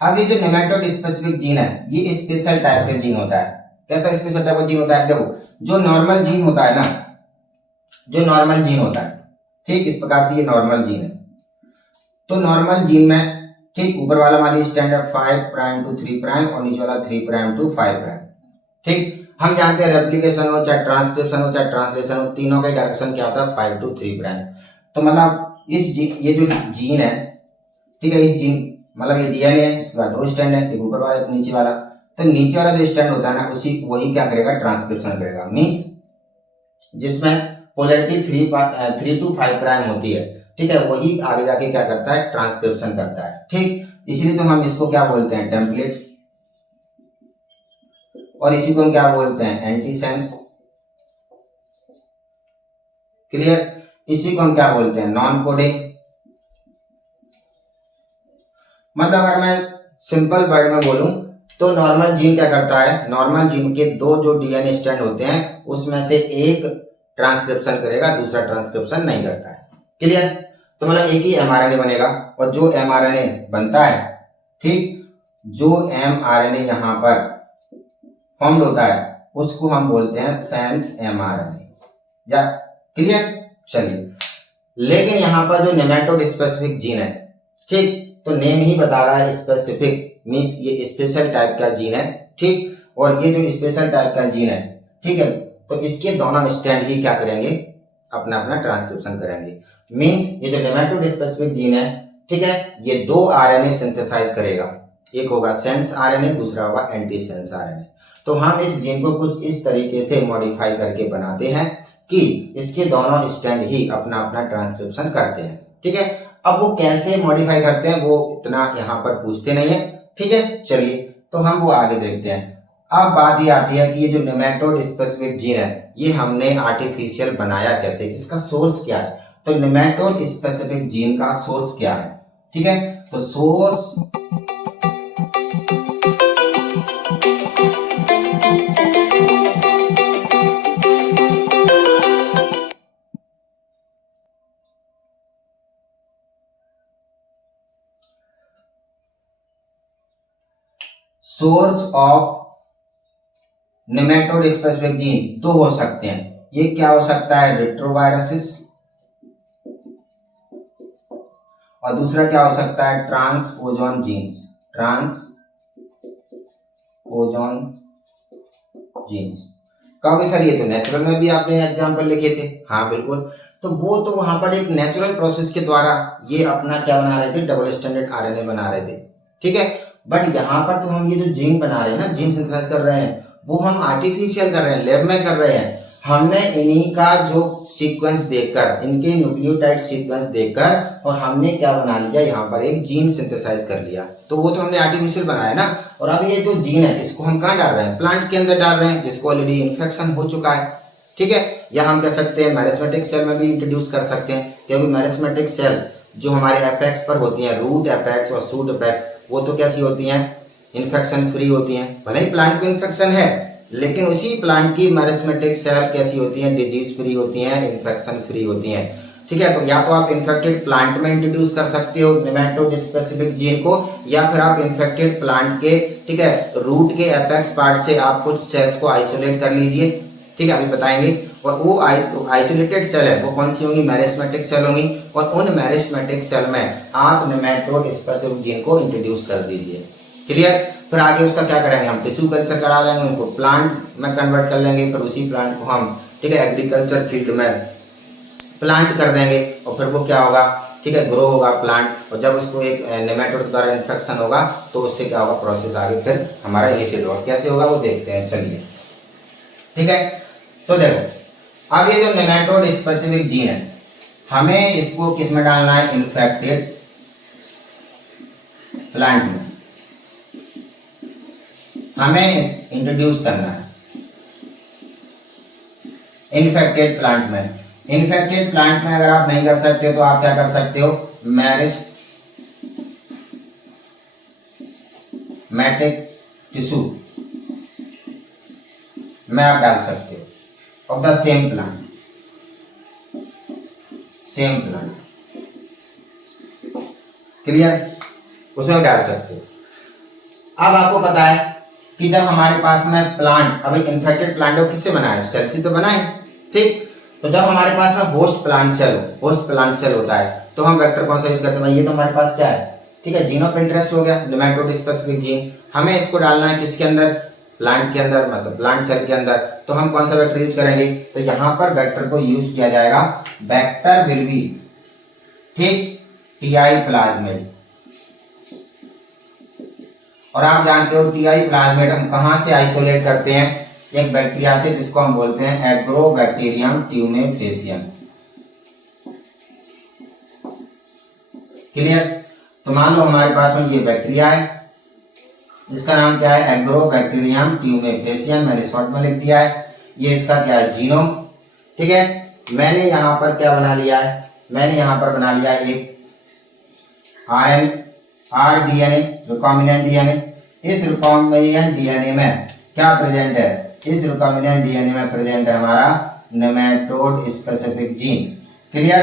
अब ये जो नेमेटोड स्पेसिफिक जीन है ये स्पेशल टाइप का जीन होता है। कैसा स्पेशल टाइप का जीन होता है, देखो जो नॉर्मल जीन होता है ना, जो नॉर्मल जीन होता है, ठीक इस प्रकार से ये नॉर्मल जीन है। तो नॉर्मल जीन में ठीक ऊपर वाला मान लीजिए स्टैंड है 5 प्राइम टू 3 प्राइम और नीचे वाला 3 प्राइम टू 5 प्राइम। ठीक, हम जानते हैं रेप्लिकेशन हो चाहे ट्रांसक्रिप्शन हो चाहे ट्रांसलेशन हो, तीनों का डायरेक्शन क्या होता है 5 टू 3 प्राइम। तो मतलब ये जो जीन है, ठीक है, इस जीन मतलब ये डीएनए है, इसके बाद दो स्टैंड है, एक ऊपर वाला एक नीचे वाला। तो नीचे वाला जो स्टैंड होता है ना उसी वही क्या करेगा, ट्रांसक्रिप्शन करेगा। मीन्स जिसमें पोलैरिटी 3 टू 5 प्राइम होती है, ठीक है, वही आगे जाके क्या करता है, ट्रांसक्रिप्शन करता है। ठीक, इसलिए तो हम इसको क्या बोलते हैं, टेम्पलेट, और इसी को हम क्या बोलते हैं, एंटीसेंस। क्लियर, इसी को हम क्या बोलते हैं, नॉन कोडिंग। मतलब अगर मैं सिंपल वर्ड में बोलूं तो नॉर्मल जीन क्या करता है, नॉर्मल जीन के दो जो डीएनए स्ट्रैंड होते हैं उसमें से एक ट्रांसक्रिप्शन करेगा, दूसरा ट्रांसक्रिप्शन नहीं करता है। क्लियर, तो मतलब एक ही एमआरएनए बनेगा, और जो एमआरएनए बनता है, ठीक, जो एमआरएनए यहां पर फॉर्म्ड होता है उसको हम बोलते हैं सेंस एमआरएनए। या क्लियर, चलिए, लेकिन यहां पर जो नेमेटोड स्पेसिफिक जीन है, ठीक, तो नेम ही बता रहा है स्पेसिफिक, मीन्स ये स्पेशल टाइप का जीन है। ठीक, और ये जो स्पेशल टाइप का जीन है, ठीक है, तो इसके दोनों स्टैंड ही क्या करेंगे, अपना अपना ट्रांसक्रिप्शन करेंगे। मीन्स ये जो नेमेटोड स्पेसिफिक जीन है, ठीक है, ये दो आरएनए सिंथेसाइज करेगा, एक होगा सेंस आरएनए, दूसरा होगा एंटी सेंस आरएनए। तो हम इस जीन को कुछ इस तरीके से मॉडिफाई करके बनाते हैं कि इसके दोनों स्टैंड ही अपना अपना ट्रांसक्रिप्शन करते हैं। ठीक है, अब वो कैसे मॉडिफाई करते हैं वो इतना यहाँ पर पूछते नहीं है। ठीक है, चलिए तो हम वो आगे देखते हैं। अब बात ये आती है कि ये जो नेमेटोड स्पेसिफिक जीन है ये हमने आर्टिफिशियल बनाया कैसे, इसका सोर्स क्या है। तो नेमेटोड स्पेसिफिक जीन का सोर्स क्या है, ठीक है, तो source of nematode specific gene दो हो सकते हैं। ये क्या हो सकता है, रेट्रोवायरसिस, और दूसरा क्या हो सकता है, ट्रांसपोजोन जीन्स, ट्रांसपोजोन जीन्स। कहोगे सर ये तो नेचुरल में भी आपने एग्जांपल लिखे थे। हाँ बिल्कुल, तो वो तो वहां पर एक नेचुरल प्रोसेस के द्वारा ये अपना क्या बना रहे थे, डबल स्टैंडर्ड आरएनए बना रहे थे। ठीक है, बट यहाँ पर तो हम ये जो जीन बना रहे हैं ना, जीन सिंथेसाइज कर रहे हैं, वो हम आर्टिफिशियल कर रहे हैं, लैब में कर रहे हैं। हमने इन्हीं का जो सीक्वेंस देखकर, इनके न्यूक्लियोटाइड सीक्वेंस देखकर, और हमने क्या बना लिया, यहाँ पर एक जीन सिंथेसाइज कर लिया। तो वो तो हमने आर्टिफिशियल बनाया ना। और अब ये जो जीन है इसको हम कहाँ डाल रहे हैं, प्लांट के अंदर डाल रहे हैं, जिसको ऑलरेडी इन्फेक्शन हो चुका है। ठीक है, या हम कह सकते हैं मैरिस्मेटिक सेल में भी इंट्रोड्यूस कर सकते हैं, क्योंकि मैरिस्मेटिक सेल जो हमारे एपेक्स पर होती हैं, रूट एपेक्स और शूट एपेक्स, वो तो कैसी होती हैं, इन्फेक्शन फ्री होती हैं। भले ही प्लांट को इन्फेक्शन है, लेकिन उसी प्लांट की मैरिस्मेटिक सेल कैसी होती हैं, डिजीज फ्री होती हैं, इन्फेक्शन फ्री होती हैं। ठीक है, तो या तो आप इन्फेक्टेड प्लांट में इंट्रोड्यूस कर सकते हो नेमेटोड स्पेसिफिक जीन को, या फिर आप इन्फेक्टेड प्लांट के, ठीक है, रूट के एपेक्स पार्ट से आप कुछ सेल्स को आइसोलेट कर लीजिए। ठीक है, अभी बताएंगे। और वो आइसोलेटेड सेल है वो कौन सी होंगी, मैरिस्मेटिक सेल होंगी, और उन मैरिस्मेटिक सेल में आप नेमेटोड स्पेसिफिक जीन को इंट्रोड्यूस कर दीजिए। क्लियर, फिर आगे उसका क्या करेंगे, हम टिश्यू कल्चर करा लेंगे, उनको प्लांट में कन्वर्ट कर लेंगे, फिर उसी प्लांट को हम, ठीक है, एग्रीकल्चर फील्ड में प्लांट कर देंगे, और फिर वो क्या होगा, ठीक है, ग्रो होगा प्लांट। और जब उसको एक नेमेटोड द्वारा इन्फेक्शन होगा तो उससे क्या होगा, प्रोसेस आगे फिर हमारा इनिशिएट होगा। कैसे होगा वो देखते हैं, चलिए। ठीक है, तो देखो अब ये जो नेमेटोड स्पेसिफिक जीन है, हमें इसको किस में डालना है, इन्फेक्टेड प्लांट में हमें इंट्रोड्यूस करना है, इन्फेक्टेड प्लांट में। इन्फेक्टेड प्लांट में अगर आप नहीं कर सकते तो आप क्या कर सकते हो, मैरिस्मेटिक टिश्यू में आप डाल सकते हो of the same plant. Same plant. Clear, उसमें डाल सकते हो। अब आपको पता है कि जब हमारे पास में प्लांट, अभी इन्फेक्टेड प्लांट को किससे बनाए, सेल से तो बनाए, ठीक। तो जब हमारे पास में होस्ट प्लांट सेल होता है तो हम वेक्टर कौन सा यूज करते हैं, ये तो हमारे पास क्या है, ठीक है, जीन ऑफ इंटरेस्ट हो गया, नेमेटोड स्पेसिफिक जीन। हमें इसको डालना है किसके अंदर, प्लांट के अंदर, मतलब प्लांट सेल के अंदर। तो हम कौन सा वेक्टर यूज करेंगे, तो यहाँ पर वेक्टर को यूज किया जाएगा, वेक्टर विल बी, ठीक, टीआई प्लाज्मिड। और आप जानते हो टीआई प्लाज्मिड हम कहां से आइसोलेट करते हैं, एक बैक्टीरिया से जिसको हम बोलते हैं एग्रोबैक्टीरियम ट्यूमेफेसियम। क्लियर, तो मान लो हमारे पास में ये बैक्टीरिया है, इसका नाम क्या है, एग्रोबैक्टीरियम ट्यूमेफेसियम, मैंने शॉर्ट में लिख दिया है। ये इसका क्या है, जीनोम, ठीक है। मैंने यहां पर क्या बना लिया है, मैंने यहां पर बना लिया है एक आरडीएनए, रिकॉम्बिनेंट डीएनए। इस रिकॉम्बिनेंट डीएनए में क्या प्रेजेंट है, इस रिकॉम्बिनेंट डीएनए में प्रेजेंट है हमारा नेमेटोड स्पेसिफिक जीन। क्लियर,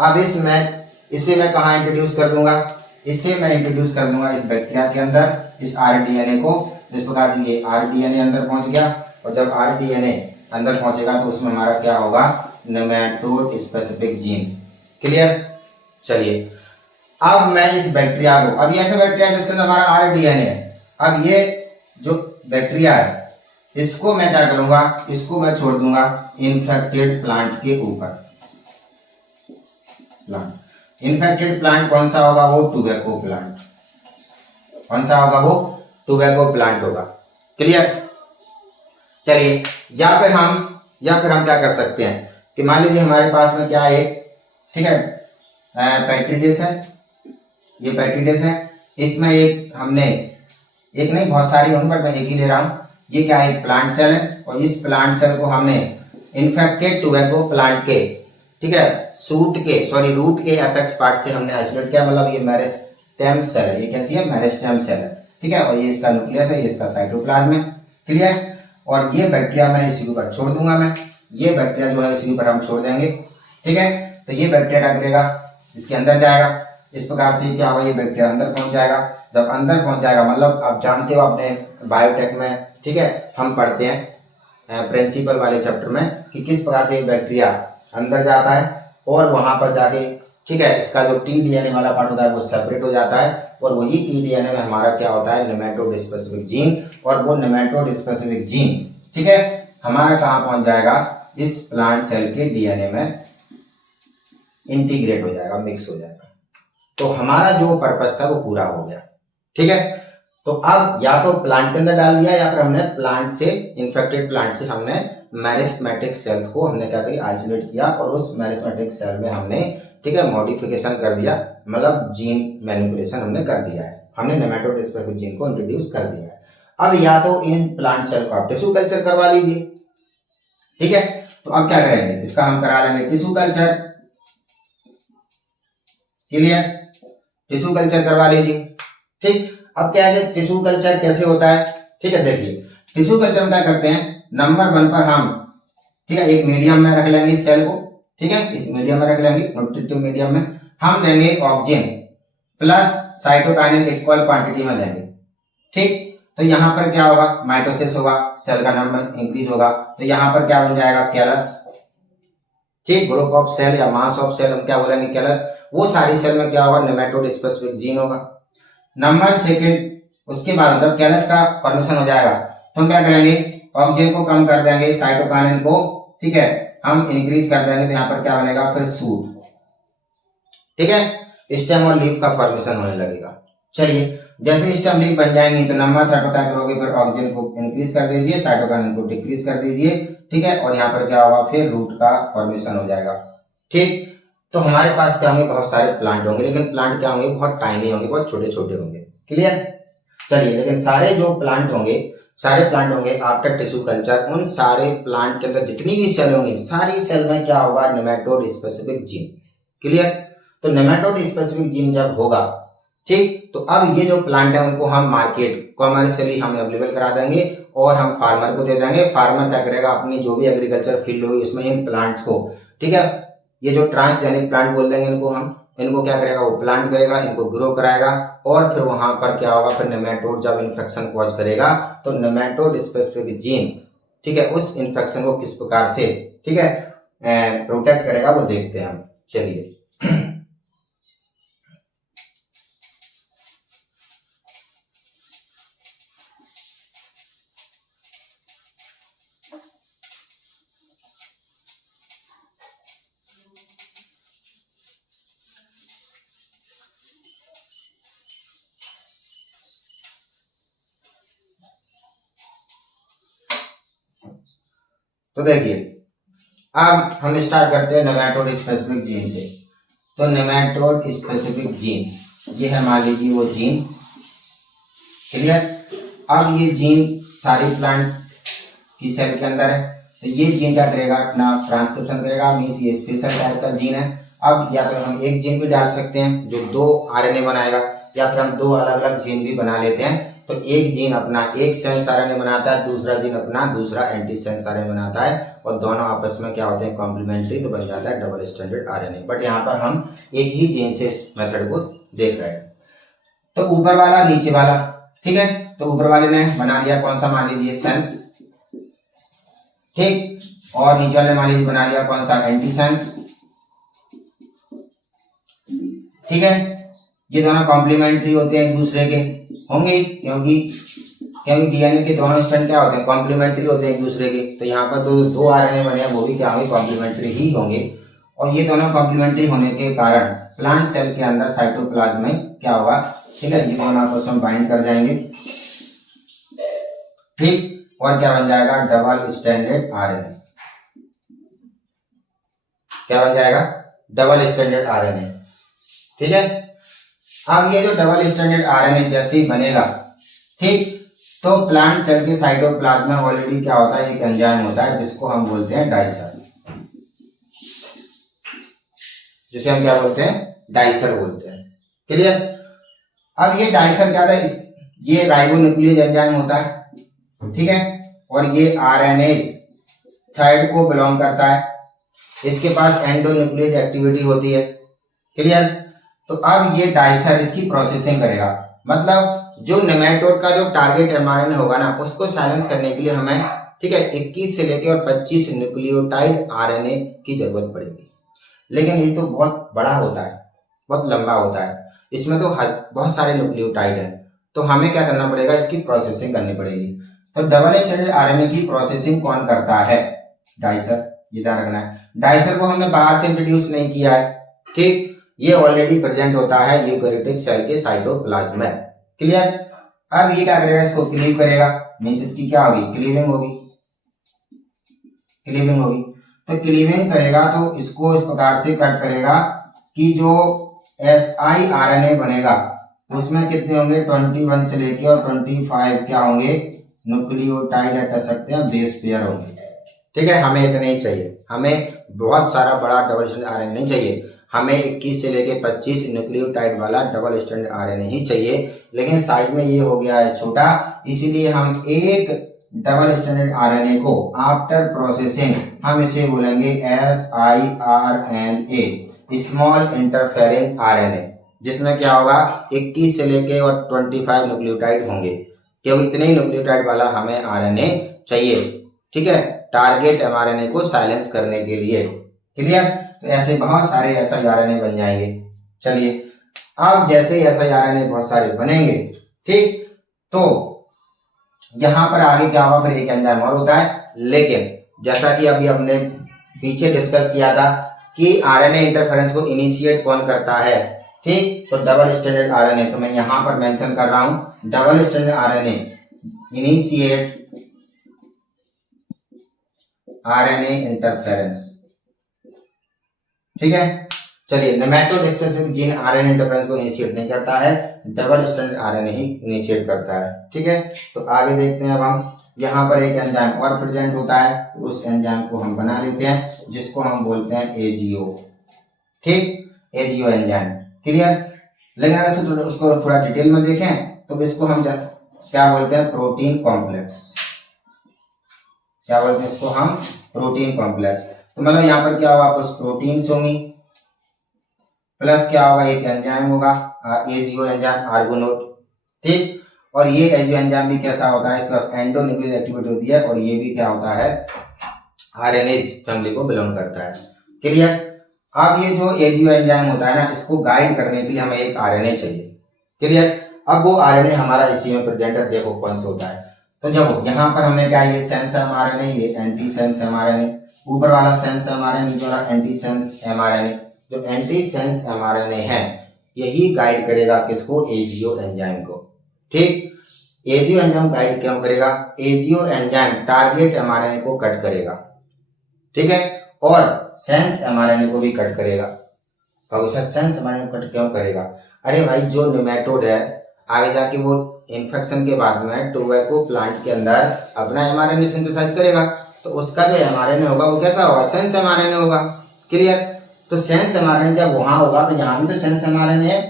अब इसे मैं कहाँ इंट्रोड्यूस कर दूंगा, इसे मैं इंट्रोड्यूस कर दूंगा इस बैक्टीरिया के अंदर, इस आरडीएनए को। जिस प्रकार से ये आरडीएनए अंदर पहुंच गया, और जब आरडीएनए अंदर पहुंचेगा तो उसमें हमारा क्या होगा, नेमेटोड स्पेसिफिक जीन। क्लियर, चलिए अब मैं इस बैक्टीरिया को, अब ये ऐसा बैक्टीरिया जिसके अंदर हमारा आरडीएनए है, अब ये जो बैक्टीरिया है इसको मैं क्या करूंगा, इसको मैं छोड़ दूंगा इन्फेक्टेड प्लांट के ऊपर। इन्फेक्टेड प्लांट कौन सा होगा, वो टोबैको प्लांट। कौन सा होगा, वो टोबैको प्लांट होगा। क्लियर, चलिए, या फिर हम क्या कर सकते हैं कि मान लीजिए हमारे पास में क्या है, ठीक है, पेट्री डिश है, ये पेट्री डिश है, इसमें एक हमने, एक नहीं बहुत सारी होंगी बट मैं एक ही ले रहा हूं। ये क्या है, एक प्लांट सेल है, और इस प्लांट सेल को हमने इन्फेक्टेड टोबैको प्लांट के, ठीक है, रूट के एपेक्स पार्ट से हमने आइसोलेट किया, मतलब ये मेरिस्टेम सेल है, ये कैसी है, मेरिस्टेम सेल है, ठीक है। और ये इसका न्यूक्लियस है, ये इसका साइटोप्लाज्म है। क्लियर, और ये बैक्टीरिया मैं इसी के ऊपर छोड़ दूंगा, मैं ये बैक्टीरिया जो है इसी के ऊपर हम छोड़ देंगे, ठीक है। तो ये बैक्टीरिया क्या करेगा, इसके अंदर जाएगा, इस प्रकार से क्या होगा, ये बैक्टीरिया अंदर पहुंच जाएगा। जब अंदर पहुंच जाएगा, मतलब आप जानते हो अपने बायोटेक में, ठीक है, हम पढ़ते हैं प्रिंसिपल वाले चैप्टर में कि किस प्रकार से ये बैक्टीरिया अंदर जाता है और वहां पर जाके, ठीक है, इसका जो टी डीएनए वाला पार्ट होता है वो सेपरेट हो जाता है, और वही टी डीएनए में हमारा क्या होता है, नेमेटोड स्पेसिफिक जीन। और वो नेमेटोड स्पेसिफिक जीन, ठीक है, हमारा कहाँ पहुंच जाएगा, इस प्लांट सेल के डीएनए में इंटीग्रेट हो जाएगा, मिक्स हो जाएगा। तो हमारा जो पर्पस था वो पूरा हो गया, ठीक है। तो अब या तो प्लांट के अंदर डाल दिया, या फिर हमने प्लांट से, इन्फेक्टेड प्लांट से हमने मेरिस्टेमेटिक सेल्स को हमने क्या किया, आइसोलेट किया, और उस मेरिस्टेमेटिक सेल में हमने, ठीक है, मॉडिफिकेशन कर दिया, मतलब जीन मैनिपुलेशन हमने कर दिया है, हमने नेमेटोड स्पेसिफिक जीन को इंट्रोड्यूस कर दिया है। अब या तो इन प्लांट सेल को आप टिश्यू कल्चर करवा लीजिए, ठीक है। तो अब क्या करेंगे, इसका हम करा लेंगे tissue culture. Clear, tissue culture करवा लीजिए, ठीक। अब क्या है, टिश्यू कल्चर कैसे होता है, ठीक है, देखिए टिश्यू कल्चर में क्या करते हैं, नंबर 1 पर हम, ठीक है, एक मीडियम में रख लेंगे सेल को, ठीक है, एक मीडियम में रख लेंगे, न्यूट्रिटिव मीडियम में हम देंगे oxygen plus cytokinin equal quantity में देंगे, ठीक। तो यहाँ पर क्या होगा, माइटोसिस होगा, सेल का नंबर इंक्रीज होगा, तो यहाँ पर क्या बन जाएगा, कैलस, ठीक, ग्रुप ऑफ सेल या मास ऑफ सेल हम क्या बोलेंगे, कैलस। वो सारी सेल में क्या होगा, नेमेटोड स्पेसिफिक जीन होगा। नंबर 2, उसके बाद जब कैलस का फॉर्मेशन हो जाएगा तो हम क्या करेंगे, ऑक्सीजन को कम कर देंगे, साइटोकाइनिन को, ठीक है, हम इंक्रीज कर देंगे, तो यहाँ पर क्या बनेगा, फिर सूट, ठीक है, स्टेम और लीफ का फॉर्मेशन होने लगेगा। चलिए, जैसे स्टेम लीफ बन जाएंगे तो नंबर 3 पर क्या करोगे, फिर ऑक्सीजन को इंक्रीज कर दीजिए, साइटोकाइनिन को डिक्रीज कर दीजिए, ठीक है, और यहाँ पर क्या होगा, फिर रूट का फॉर्मेशन हो जाएगा, ठीक। तो हमारे पास क्या होंगे, बहुत सारे प्लांट होंगे, लेकिन प्लांट क्या होंगे, बहुत टाइनी होंगे, बहुत छोटे छोटे होंगे। क्लियर, चलिए, लेकिन सारे प्लांट होंगे आफ्टर टिश्यू कल्चर, उन सारे प्लांट के अंदर जितनी भी सेल होंगी, सारी सेल में क्या होगा, नेमेटोड स्पेसिफिक जीन। क्लियर, तो नेमेटोड स्पेसिफिक जीन जब होगा, ठीक, तो अब ये जो प्लांट है उनको हम मार्केट कॉमर्शियली हम अवेलेबल करा देंगे, और हम फार्मर को दे देंगे। फार्मर क्या करेगा, अपनी जो भी एग्रीकल्चर फील्ड होगी उसमें इन प्लांट्स को, ठीक है, ये जो ट्रांसजेनिक प्लांट बोल देंगे इनको हम, इनको क्या करेगा, वो प्लांट करेगा, इनको ग्रो कराएगा, और फिर वहां पर क्या होगा, फिर नेमेटोड जब इन्फेक्शन कॉज करेगा तो नेमेटोड स्पेसिफिक जीन, ठीक है, उस इन्फेक्शन को किस प्रकार से, ठीक है, प्रोटेक्ट करेगा वो देखते हैं हम। चलिए तो देखिए अब हम स्टार्ट करते हैं नेमेटोड स्पेसिफिक जीन से। तो नेमेटोड स्पेसिफिक जीन, ये है मान लीजिए वो जीन, क्लियर। अब ये जीन सारी प्लांट की सेल के अंदर है, तो ये जीन क्या करेगा, अपना ट्रांसक्रिप्शन करेगा, मीन्स ये स्पेशल टाइप का जीन है। अब या तो हम एक जीन भी डाल सकते हैं जो 2 आरएनए बनाएगा, या फिर हम 2 अलग अलग जीन भी बना लेते हैं। तो एक जीन अपना एक सेंस आरएनए बनाता है, दूसरा जीन अपना दूसरा एंटी सेंस आरएनए बनाता है, और दोनों आपस में क्या होते हैं, कॉम्प्लीमेंट्री, तो बन जाता है डबल स्टैंडर्ड आरएनए। बट यहाँ पर हम एक ही जीन से इस मेथड को देख रहे हैं। तो ऊपर वाला नीचे वाला, ठीक है, तो ऊपर वाले ने बना लिया कौन सा, मान लीजिए सेंस, ठीक, और नीचे वाले मान लीजिए बना लिया कौन सा, एंटी सेंस, ठीक है। ये दोनों कॉम्प्लीमेंट्री होते हैं एक दूसरे के, होंगे क्योंकि डीएनए के दोनों स्ट्रैंड क्या होते हैं, कॉम्प्लीमेंट्री होते हैं एक दूसरे के। तो यहाँ पर दो आरएनए बने हैं वो भी क्या होंगे, कॉम्प्लीमेंट्री ही होंगे। और ये दोनों कॉम्प्लीमेंट्री होने के कारण प्लांट सेल के अंदर साइटोप्लाज्म में क्या होगा, ठीक है, ये दोनों आपस में बाइंड कर जाएंगे, ठीक, और क्या बन जाएगा, डबल स्टैंडर्ड आरएनए। क्या बन जाएगा, डबल स्टैंडर्ड आरएनए, ठीक है। अब ये जो डबल स्टैंडर्ड आरएनए जैसे ही बनेगा, ठीक, तो प्लांट सेल के साइटोप्लाज्म में ऑलरेडी क्या होता है, एक एंजाइम होता है जिसको हम बोलते हैं डाइसर, जिसे हम क्या बोलते हैं, डाइसर बोलते हैं, क्लियर। अब ये डाइसर क्या था, ये राइबोन्यूक्लियेज एंजाइम होता है, ठीक है, और ये आरएनए थायराइड को बिलोंग करता है, इसके पास एंडोन्यूक्लियेज एक्टिविटी होती है, क्लियर। तो अब ये डाइसर इसकी प्रोसेसिंग करेगा, मतलब जो नेमेटोड का जो टारगेट एमआरएनए होगा ना, उसको साइलेंस करने के लिए हमें, ठीक है, 21 से लेकर और 25 न्यूक्लियोटाइड आरएनए की जरूरत पड़ेगी। लेकिन ये तो बहुत बड़ा होता है, बहुत लंबा होता है, इसमें तो बहुत सारे न्यूक्लियोटाइड हैं, तो हमें क्या करना पड़ेगा, इसकी प्रोसेसिंग करनी पड़ेगी। तो डबल स्टैंडर्ड आरएनए की प्रोसेसिंग कौन करता है, डाइसर, ये ध्यान रखना है। डाइसर को हमने बाहर से इंट्रोड्यूस नहीं किया है, ठीक, ये ऑलरेडी प्रेजेंट होता है यूकैरियोटिक सेल के साइटोप्लाज्म में, क्लियर। अब ये क्या करेगा, इसको क्लीव करेगा, मींस इसकी क्या होगी, क्लीविंग होगी, क्लीविंग होगी। तो क्लीविंग करेगा तो इसको इस प्रकार से कट करेगा कि जो एसआई आरएनए बनेगा उसमें कितने होंगे, 21 से लेके और 25 क्या होंगे, न्यूक्लियोटाइड कह सकते हैं, बेस पेयर होंगे, ठीक है। हमें इतने ही चाहिए, हमें बहुत सारा बड़ा डबल स्टैंडर्ड आरएनए नहीं चाहिए, हमें 21 से लेके 25 न्यूक्लियोटाइड वाला डबल स्टैंडर्ड आरएनए ही चाहिए। लेकिन साइज में ये हो गया है छोटा, इसीलिए हम एक डबल स्टैंडर्ड आरएनए को आफ्टर प्रोसेसिंग हम इसे बोलेंगे SIRNA, स्मॉल इंटरफेरिंग आरएनए, जिसमें क्या होगा, 21 से लेके और 25 न्यूक्लियोटाइड होंगे, क्योंकि इतने ही न्यूक्लियोटाइड वाला हमें आरएनए चाहिए, ठीक है, टारगेट एमआरएनए को साइलेंस करने के लिए, क्लियर। तो ऐसे बहुत सारे SIRNA बन जाएंगे। चलिए अब जैसे SIRNA बहुत सारे बनेंगे, ठीक, तो यहां पर आगे क्या होगा, फिर एक एंजाइम और होता है। लेकिन जैसा कि अभी हमने पीछे डिस्कस किया था कि आरएनए इंटरफेरेंस को इनिशिएट कौन करता है, ठीक, तो डबल स्टैंडर्ड आरएनए, तो मैं यहां पर मेंशन कर रहा हूं, double stranded RNA initiate RNA interference, ठीक है। चलिए nematode specific gene RNA interference को इनिशिएट नहीं करता है, डबल स्टैंडर्ड आरएनए ही इनिशिएट करता है, ठीक है। तो आगे देखते हैं अब हम, यहाँ पर एक एंजाइम और प्रेजेंट होता है, तो उस एंजाइम को हम बना लेते हैं जिसको हम बोलते हैं एजीओ, ठीक, एजीओ एंजाइम, क्लियर। लेकिन अगर उसको थोड़ा डिटेल में देखें तो इसको हम क्या बोलते हैं, प्रोटीन कॉम्प्लेक्स, क्या बोलते हैं इसको हम, प्रोटीन कॉम्प्लेक्स। तो मतलब यहाँ पर क्या होगा, कुछ प्रोटीन्स होंगी प्लस क्या होगा, एक एंजाइम होगा एजीओ एंजाइम आर्गोनोट, ठीक। और ये एजीओ एंजाइम भी कैसा होता है, इसका एंडोन्यूक्लियस एक्टिविटी होती है और ये भी क्या होता है, आरएनए फैमिली को बिलोंग करता है। क्लियर। अब ये जो एजीओ एंजाइम होता है ना, इसको गाइड करने के लिए हमें एक आरएनए चाहिए। क्लियर। अब वो आरएनए हमारा इसी में प्रेजेंट है, देखो कौन सा होता है। तो जब यहाँ पर हमने क्या, ये सेंस एमआरएनए, ये एंटी सेंस एमआरएनए, ऊपर वाला सेंस एमआरएनए, नीचे वाला एंटी सेंस एमआरएनए। जो एंटी सेंस एमआरएनए है यही गाइड करेगा किसको, एजीओ एंजाइम को, ठीक। एजीओ एंजाइम गाइड क्यों करेगा, एजीओ एंजाइम टारगेट एमआरएनए को कट करेगा, ठीक है, और सेंस एमआरएनए को भी कट करेगा। तो सर सेंस एमआरएनए को कट क्यों करेगा, अरे भाई जो नेमेटोड है आगे जाके वो इन्फेक्शन के बाद में टोबैको प्लांट के अंदर अपना एमआरएनए सिंथेसाइज करेगा, तो उसका जो एमआरएनए होगा वो कैसा होगा, सेंस एमआरएनए होगा। क्लियर। तो सेंस एमआरएनए जब वहां होगा तो यहाँ भी तो सेंस एमआरएनए है,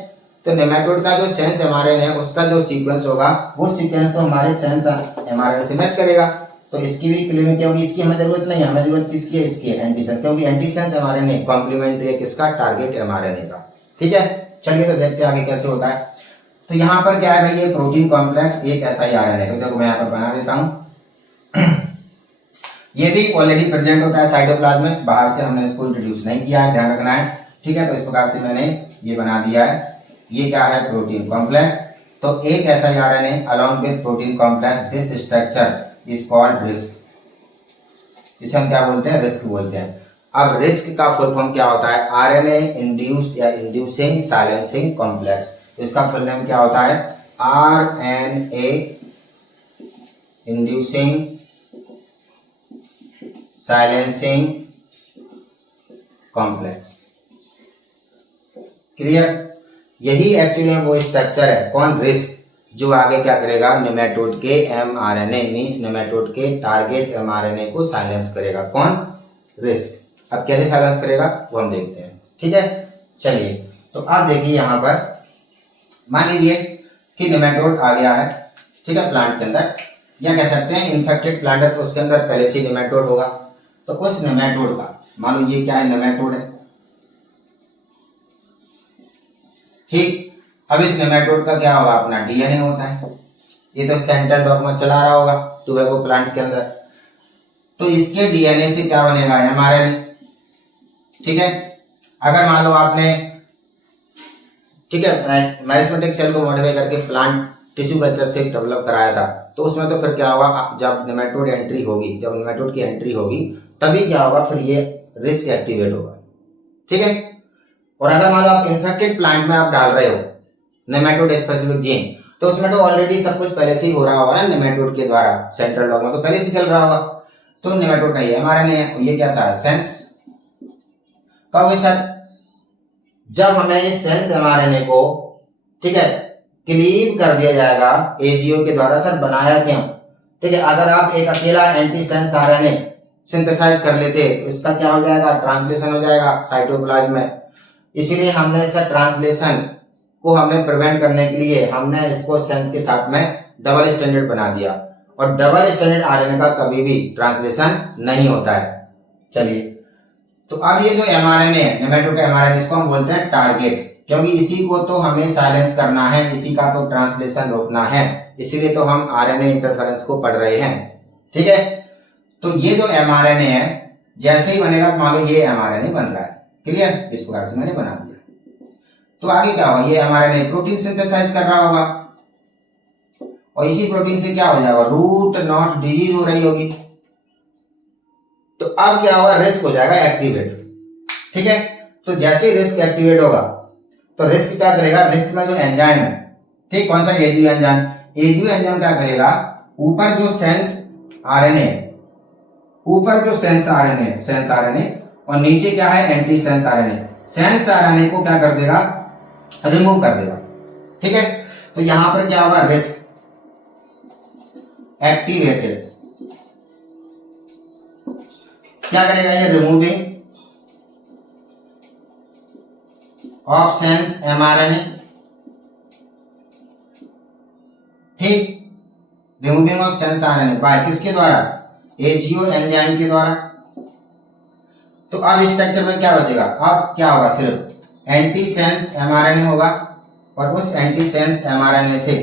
तो नेमेटोड का जो सेंस एमआरएनए है उसका जो सीक्वेंस होगा वो सीक्वेंस तो हमारे सेंस एमआरएनए से मैच करेगा। तो इसकी भी क्लियर, क्योंकि इसकी हमें जरूरत नहीं है, हमें जरूरत किसकी है, इसकी एंटीसेंस, क्योंकि एंटीसेंस एमआरएनए कॉम्प्लीमेंट्री है किसका, टारगेट एमआरएनए का, ठीक है। चलिए तो देखते हैं आगे कैसे होता है। तो यहाँ पर क्या है भाई, ये प्रोटीन कॉम्प्लेक्स एक ऐसा ही आरएनए है, तो देखो मैं यहाँ पर बना देता हूँ। ये भी ऑलरेडी प्रेजेंट होता है साइटोप्लाज्म में, बाहर से हमने इसको इंट्रोड्यूस नहीं किया है, ध्यान रखना है, ठीक है। तो इस प्रकार से मैंने ये बना दिया है, ये क्या है, प्रोटीन कॉम्प्लेक्स। तो एक ऐसा ही RNA along with protein complex, this structure is called RISC, इसे हम क्या बोलते हैं, रिस्क बोलते हैं। अब रिस्क का फुल फॉर्म क्या होता है, आरएनए इंड्यूस्ड या इंड्यूसिंग साइलेंसिंग कॉम्प्लेक्स। तो इसका फुल नेम क्या होता है, RNA inducing silencing complex. Clear. यही एक्चुअली वो स्ट्रक्चर है, कौन, रिस्क, जो आगे क्या करेगा, नेमेटोड के एमआरएनए मींस नेमेटोड के टारगेट एमआरएनए को साइलेंस करेगा, कौन, रिस्क। अब कैसे साइलेंस करेगा वो हम देखते हैं, ठीक है। चलिए तो आप देखिए यहाँ पर मान लीजिए कि नेमेटोड आ गया है, ठीक है, प्लांट के अंदर, या कह सकते हैं इन्फेक्टेड प्लांट है तो उसके अंदर पहले से नेमेटोड होगा। तो उस नेमेटोड का मान लो ये क्या है, नेमेटोड है, ठीक। अब इस नेमेटोड का क्या होगा, अपना डीएनए होता है, ये तो सेंट्रल डॉगमा चला रहा होगा टोबैको प्लांट के अंदर। तो इसके डीएनए से क्या बनेगा, एमआरएनए, ठीक है। अगर मान लो आपने, ठीक है, मेरिस्टेमेटिक सेल को मॉडिफाई करके प्लांट टिश्यू कल्चर से डेवलप कराया था, तो उसमें तो फिर क्या होगा, जब नेमेटोड एंट्री होगी, जब नेमेटोड की एंट्री होगी तभी क्या होगा, फिर ये रिस्क एक्टिवेट होगा, ठीक है। और अगर मान लो आप इन्फेक्टेड प्लांट में आप डाल रहे हो नेमेटोड स्पेसिफिक जीन, तो उसमें तो ऑलरेडी सब कुछ पहले से ही हो रहा होगा ना नेमेटोड के द्वारा, सेंट्रल डॉगमा तो पहले से चल रहा होगा। तो नेमेटोड का ये एमआरएनए है, ये कैसा है, सेंस। कहोगे सर जब हमें इस सेंस एमआरएनए को, ठीक है, क्लीव कर दिया जाएगा एजीओ के द्वारा, सर बनाया क्यों, ठीक है। अगर आप एक अकेला एंटी सेंस आरएनए सिंथेसाइज कर लेते तो इसका क्या हो जाएगा, ट्रांसलेशन हो जाएगा साइटोप्लाज्म में। इसीलिए हमने इसका ट्रांसलेशन को हमने प्रिवेंट करने के लिए हमने इसको सेंस के साथ में डबल स्टैंडर्ड बना दिया, और डबल स्टैंडर्ड आरएनए का कभी भी ट्रांसलेशन नहीं होता है। चलिए तो अब ये जो एमआरएनए है, नेमेटोड का एमआरएनए, इसको हम बोलते हैं टारगेट, क्योंकि इसी को तो हमें साइलेंस करना है, इसी का तो ट्रांसलेशन रोकना है, इसीलिए तो हम आरएनए इंटरफेरेंस को पढ़ रहे हैं, ठीक है। तो ये जो एमआरएनए है जैसे ही बनेगा, मान लो ये एमआरएनए बन रहा है, क्लियर, इस प्रकार से मैंने बना दिया। तो आगे क्या होगा, ये एमआरएनए प्रोटीन सिंथेसाइज कर रहा होगा, और इसी प्रोटीन से क्या हो जाएगा, रूट नॉट डिजीज हो रही होगी। तो अब क्या होगा, रिस्क हो जाएगा एक्टिवेट, ठीक है। तो जैसे ही रिस्क एक्टिवेट होगा तो रिस्क क्या करेगा, रिस्क में जो एंजाइम है, ठीक, कौन सा, एजीओ एंजाइम, एजीओ एंजाइम क्या करेगा, ऊपर जो सेंस आरएनए, ऊपर जो सेंस आरएनए, सेंस आरएनए, और नीचे क्या है, anti sense RNA, sense RNA को क्या कर देगा, रिमूव कर देगा, ठीक है। तो यहां पर क्या होगा, रिस्क एक्टिवेटेड, क्या करेगा ये, रिमूविंग ऑफ सेंस एमआरएनए, ठीक, removing of sense RNA by किसके द्वारा, एजीओ एंजाइम के द्वारा। तो अब स्ट्रक्चर में क्या बचेगा, अब क्या होगा, सिर्फ एंटीसेंस एमआरएनए होगा और उस एंटीसेंस एमआरएनए से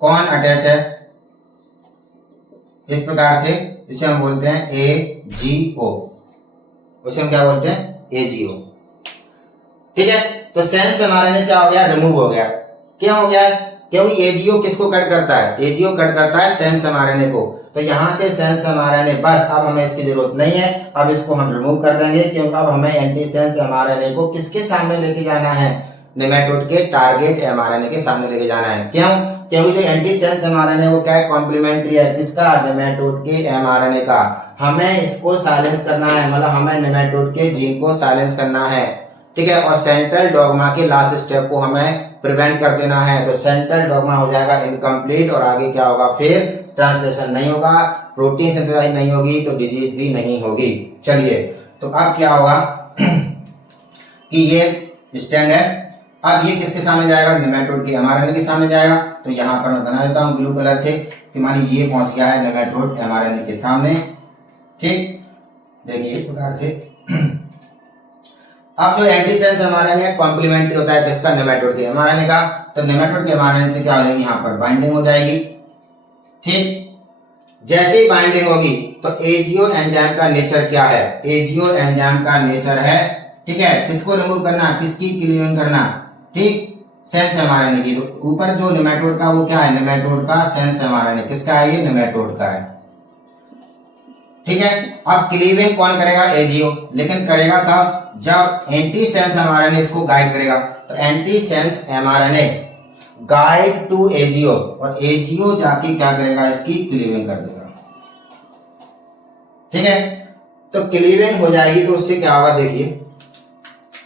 कौन अटैच है, इस प्रकार से, इसे हम बोलते हैं एजीओ, उसे हम क्या बोलते हैं, एजीओ। ठीक है, तो सेंस एमआरएनए क्या हो गया, रिमूव हो गया। क्या हो गया, क्योंकि एजीओ किसको कट करता है, एजीओ कट करता है सेंस एमआरएनए को। तो यहां से सेंस एमआरएनए बस, अब हमें इसकी जरूरत नहीं है, अब इसको हम रिमूव कर देंगे, क्योंकि अब हमें एंटीसेंस एमआरएनए को किसके सामने लेके जाना है, नेमेटोड के टारगेट एमआरएनए के सामने लेके जाना है। क्यों, क्योंकि जो एंटीसेंस एमआरएनए वो क्या है, कॉम्प्लीमेंट्री है, किसका, नेमेटोड के एमआरएनए का। हमें इसको साइलेंस करना है, मतलब हमें नेमेटोड के जीन को साइलेंस करना है। ठीक है, और सेंट्रल डॉग्मा के लास्ट स्टेप को हमें प्रिवेंट कर देना है। तो सेंट्रल डॉग्मा हो जाएगा इनकम्प्लीट और आगे क्या होगा, फिर ट्रांसलेशन नहीं होगा, प्रोटीन सिंथेसाइज नहीं होगी, तो डिजीज भी नहीं होगी। चलिए, तो अब क्या होगा कि ये स्टैंड है, अब ये किसके सामने जाएगा, नेमेटोड के एमआरएनए के सामने जाएगा। तो यहाँ पर मैं बना देता हूँ ब्लू कलर से कि मानिए ये पहुंच गया है नेमेटोड एमआरएनए के सामने। ठीक, देखिए इस प्रकार से। अब जो एंटीसेंस एमआरएनए कॉम्प्लीमेंट्री होता है किसका, नेमेटोड के एमआरएनए का। तो नेमेटोड के एमआरएनए से क्या हो जाएगी, यहाँ पर बाइंडिंग हो जाएगी। ठीक, जैसे ही बाइंडिंग होगी तो एजीओ एंजाइम का नेचर क्या है, एजीओ एंजाइम का नेचर है, ठीक है, किसको रिमूव करना, किसकी क्लीविंग करना, ठीक, सेंस एमआरएनए की। तो ऊपर जो नेमेटोड का वो क्या है, नेमेटोड का सेंस एमआरएनए, किसका है, ये नेमेटोड का है। ठीक है, अब क्लीविंग कौन करेगा, एजीओ, लेकिन करेगा कब, जब एंटीसेंस एमआरएनए इसको गाइड करेगा। तो antisense mRNA guide to AGO और एजीओ जाके क्या करेगा, इसकी क्लीविंग कर देगा। ठीक है, तो क्लीविंग हो जाएगी तो उससे क्या होगा, देखिए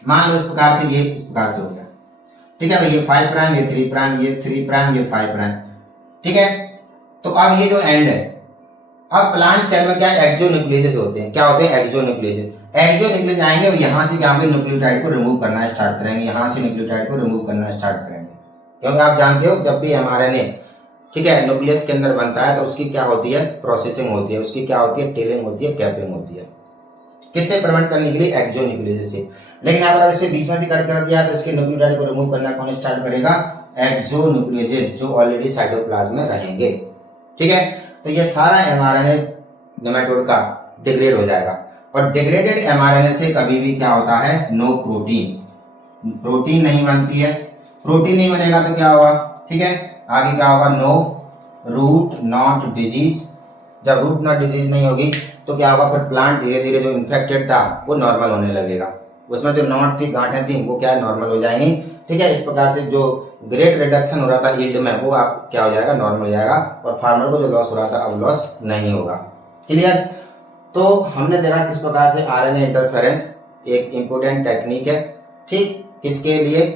मान लो इस प्रकार से, ये इस प्रकार से हो गया। ठीक है, तो ये 5 प्राइम, ये 3 प्राइम, ये 3 प्राइम, ये 5 प्राइम। ठीक है, तो अब ये जो एंड है, अब प्लांट सेल में क्या एक्सोन्यूक्लियस होते हैं, क्या होते हैं, एक्सोन्यूक्लियस। एक्सोन्यूक्लियस आएंगे और यहाँ से क्या होंगे, न्यूक्लियोटाइड को रिमूव करना स्टार्ट करेंगे, यहाँ से न्यूक्लियोटाइड को रिमूव करना स्टार्ट करेंगे। क्योंकि आप जानते हो जब भी एमआरएनए, ठीक है, न्यूक्लियस के अंदर बनता है तो उसकी क्या होती है, प्रोसेसिंग होती है, उसकी क्या होती है, टेलिंग होती है, कैपिंग होती है, किससे प्रिवेंट करने के लिए, एक्सोन्यूक्लियस से। लेकिन अगर इसे बीच में से कट कर दिया तो इसके न्यूक्लियोटाइड को रिमूव करना कौन स्टार्ट करेगा, एक्सोन्यूक्लियस, जो ऑलरेडी साइटोप्लाज्म में रहेंगे। ठीक है, तो ये सारा एमआरएनए नेमेटोड का डिग्रेड हो जाएगा और डिग्रेडेड एमआरएनए से कभी भी क्या होता है, नो प्रोटीन, प्रोटीन नहीं बनती है। प्रोटीन नहीं बनेगा तो क्या होगा, ठीक है, आगे क्या होगा, नो रूट नॉट डिजीज। जब रूट नॉट डिजीज नहीं होगी तो क्या होगा, फिर प्लांट धीरे धीरे जो इन्फेक्टेड था वो नॉर्मल होने लगेगा, उसमें जो नॉट थी, गांठें थी, वो क्या है, नॉर्मल हो जाएंगी। ठीक है, इस प्रकार से जो ग्रेट रिडक्शन हो रहा था यील्ड में, वो आप क्या हो जाएगा, नॉर्मल हो जाएगा और फार्मर को जो लॉस हो रहा था अब लॉस नहीं होगा। क्लियर, तो हमने देखा किस प्रकार से आरएनए इंटरफेरेंस एक इंपोर्टेंट टेक्निक है, ठीक, किसके लिए,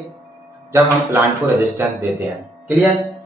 जब हम प्लांट को रेजिस्टेंस देते हैं। क्लियर।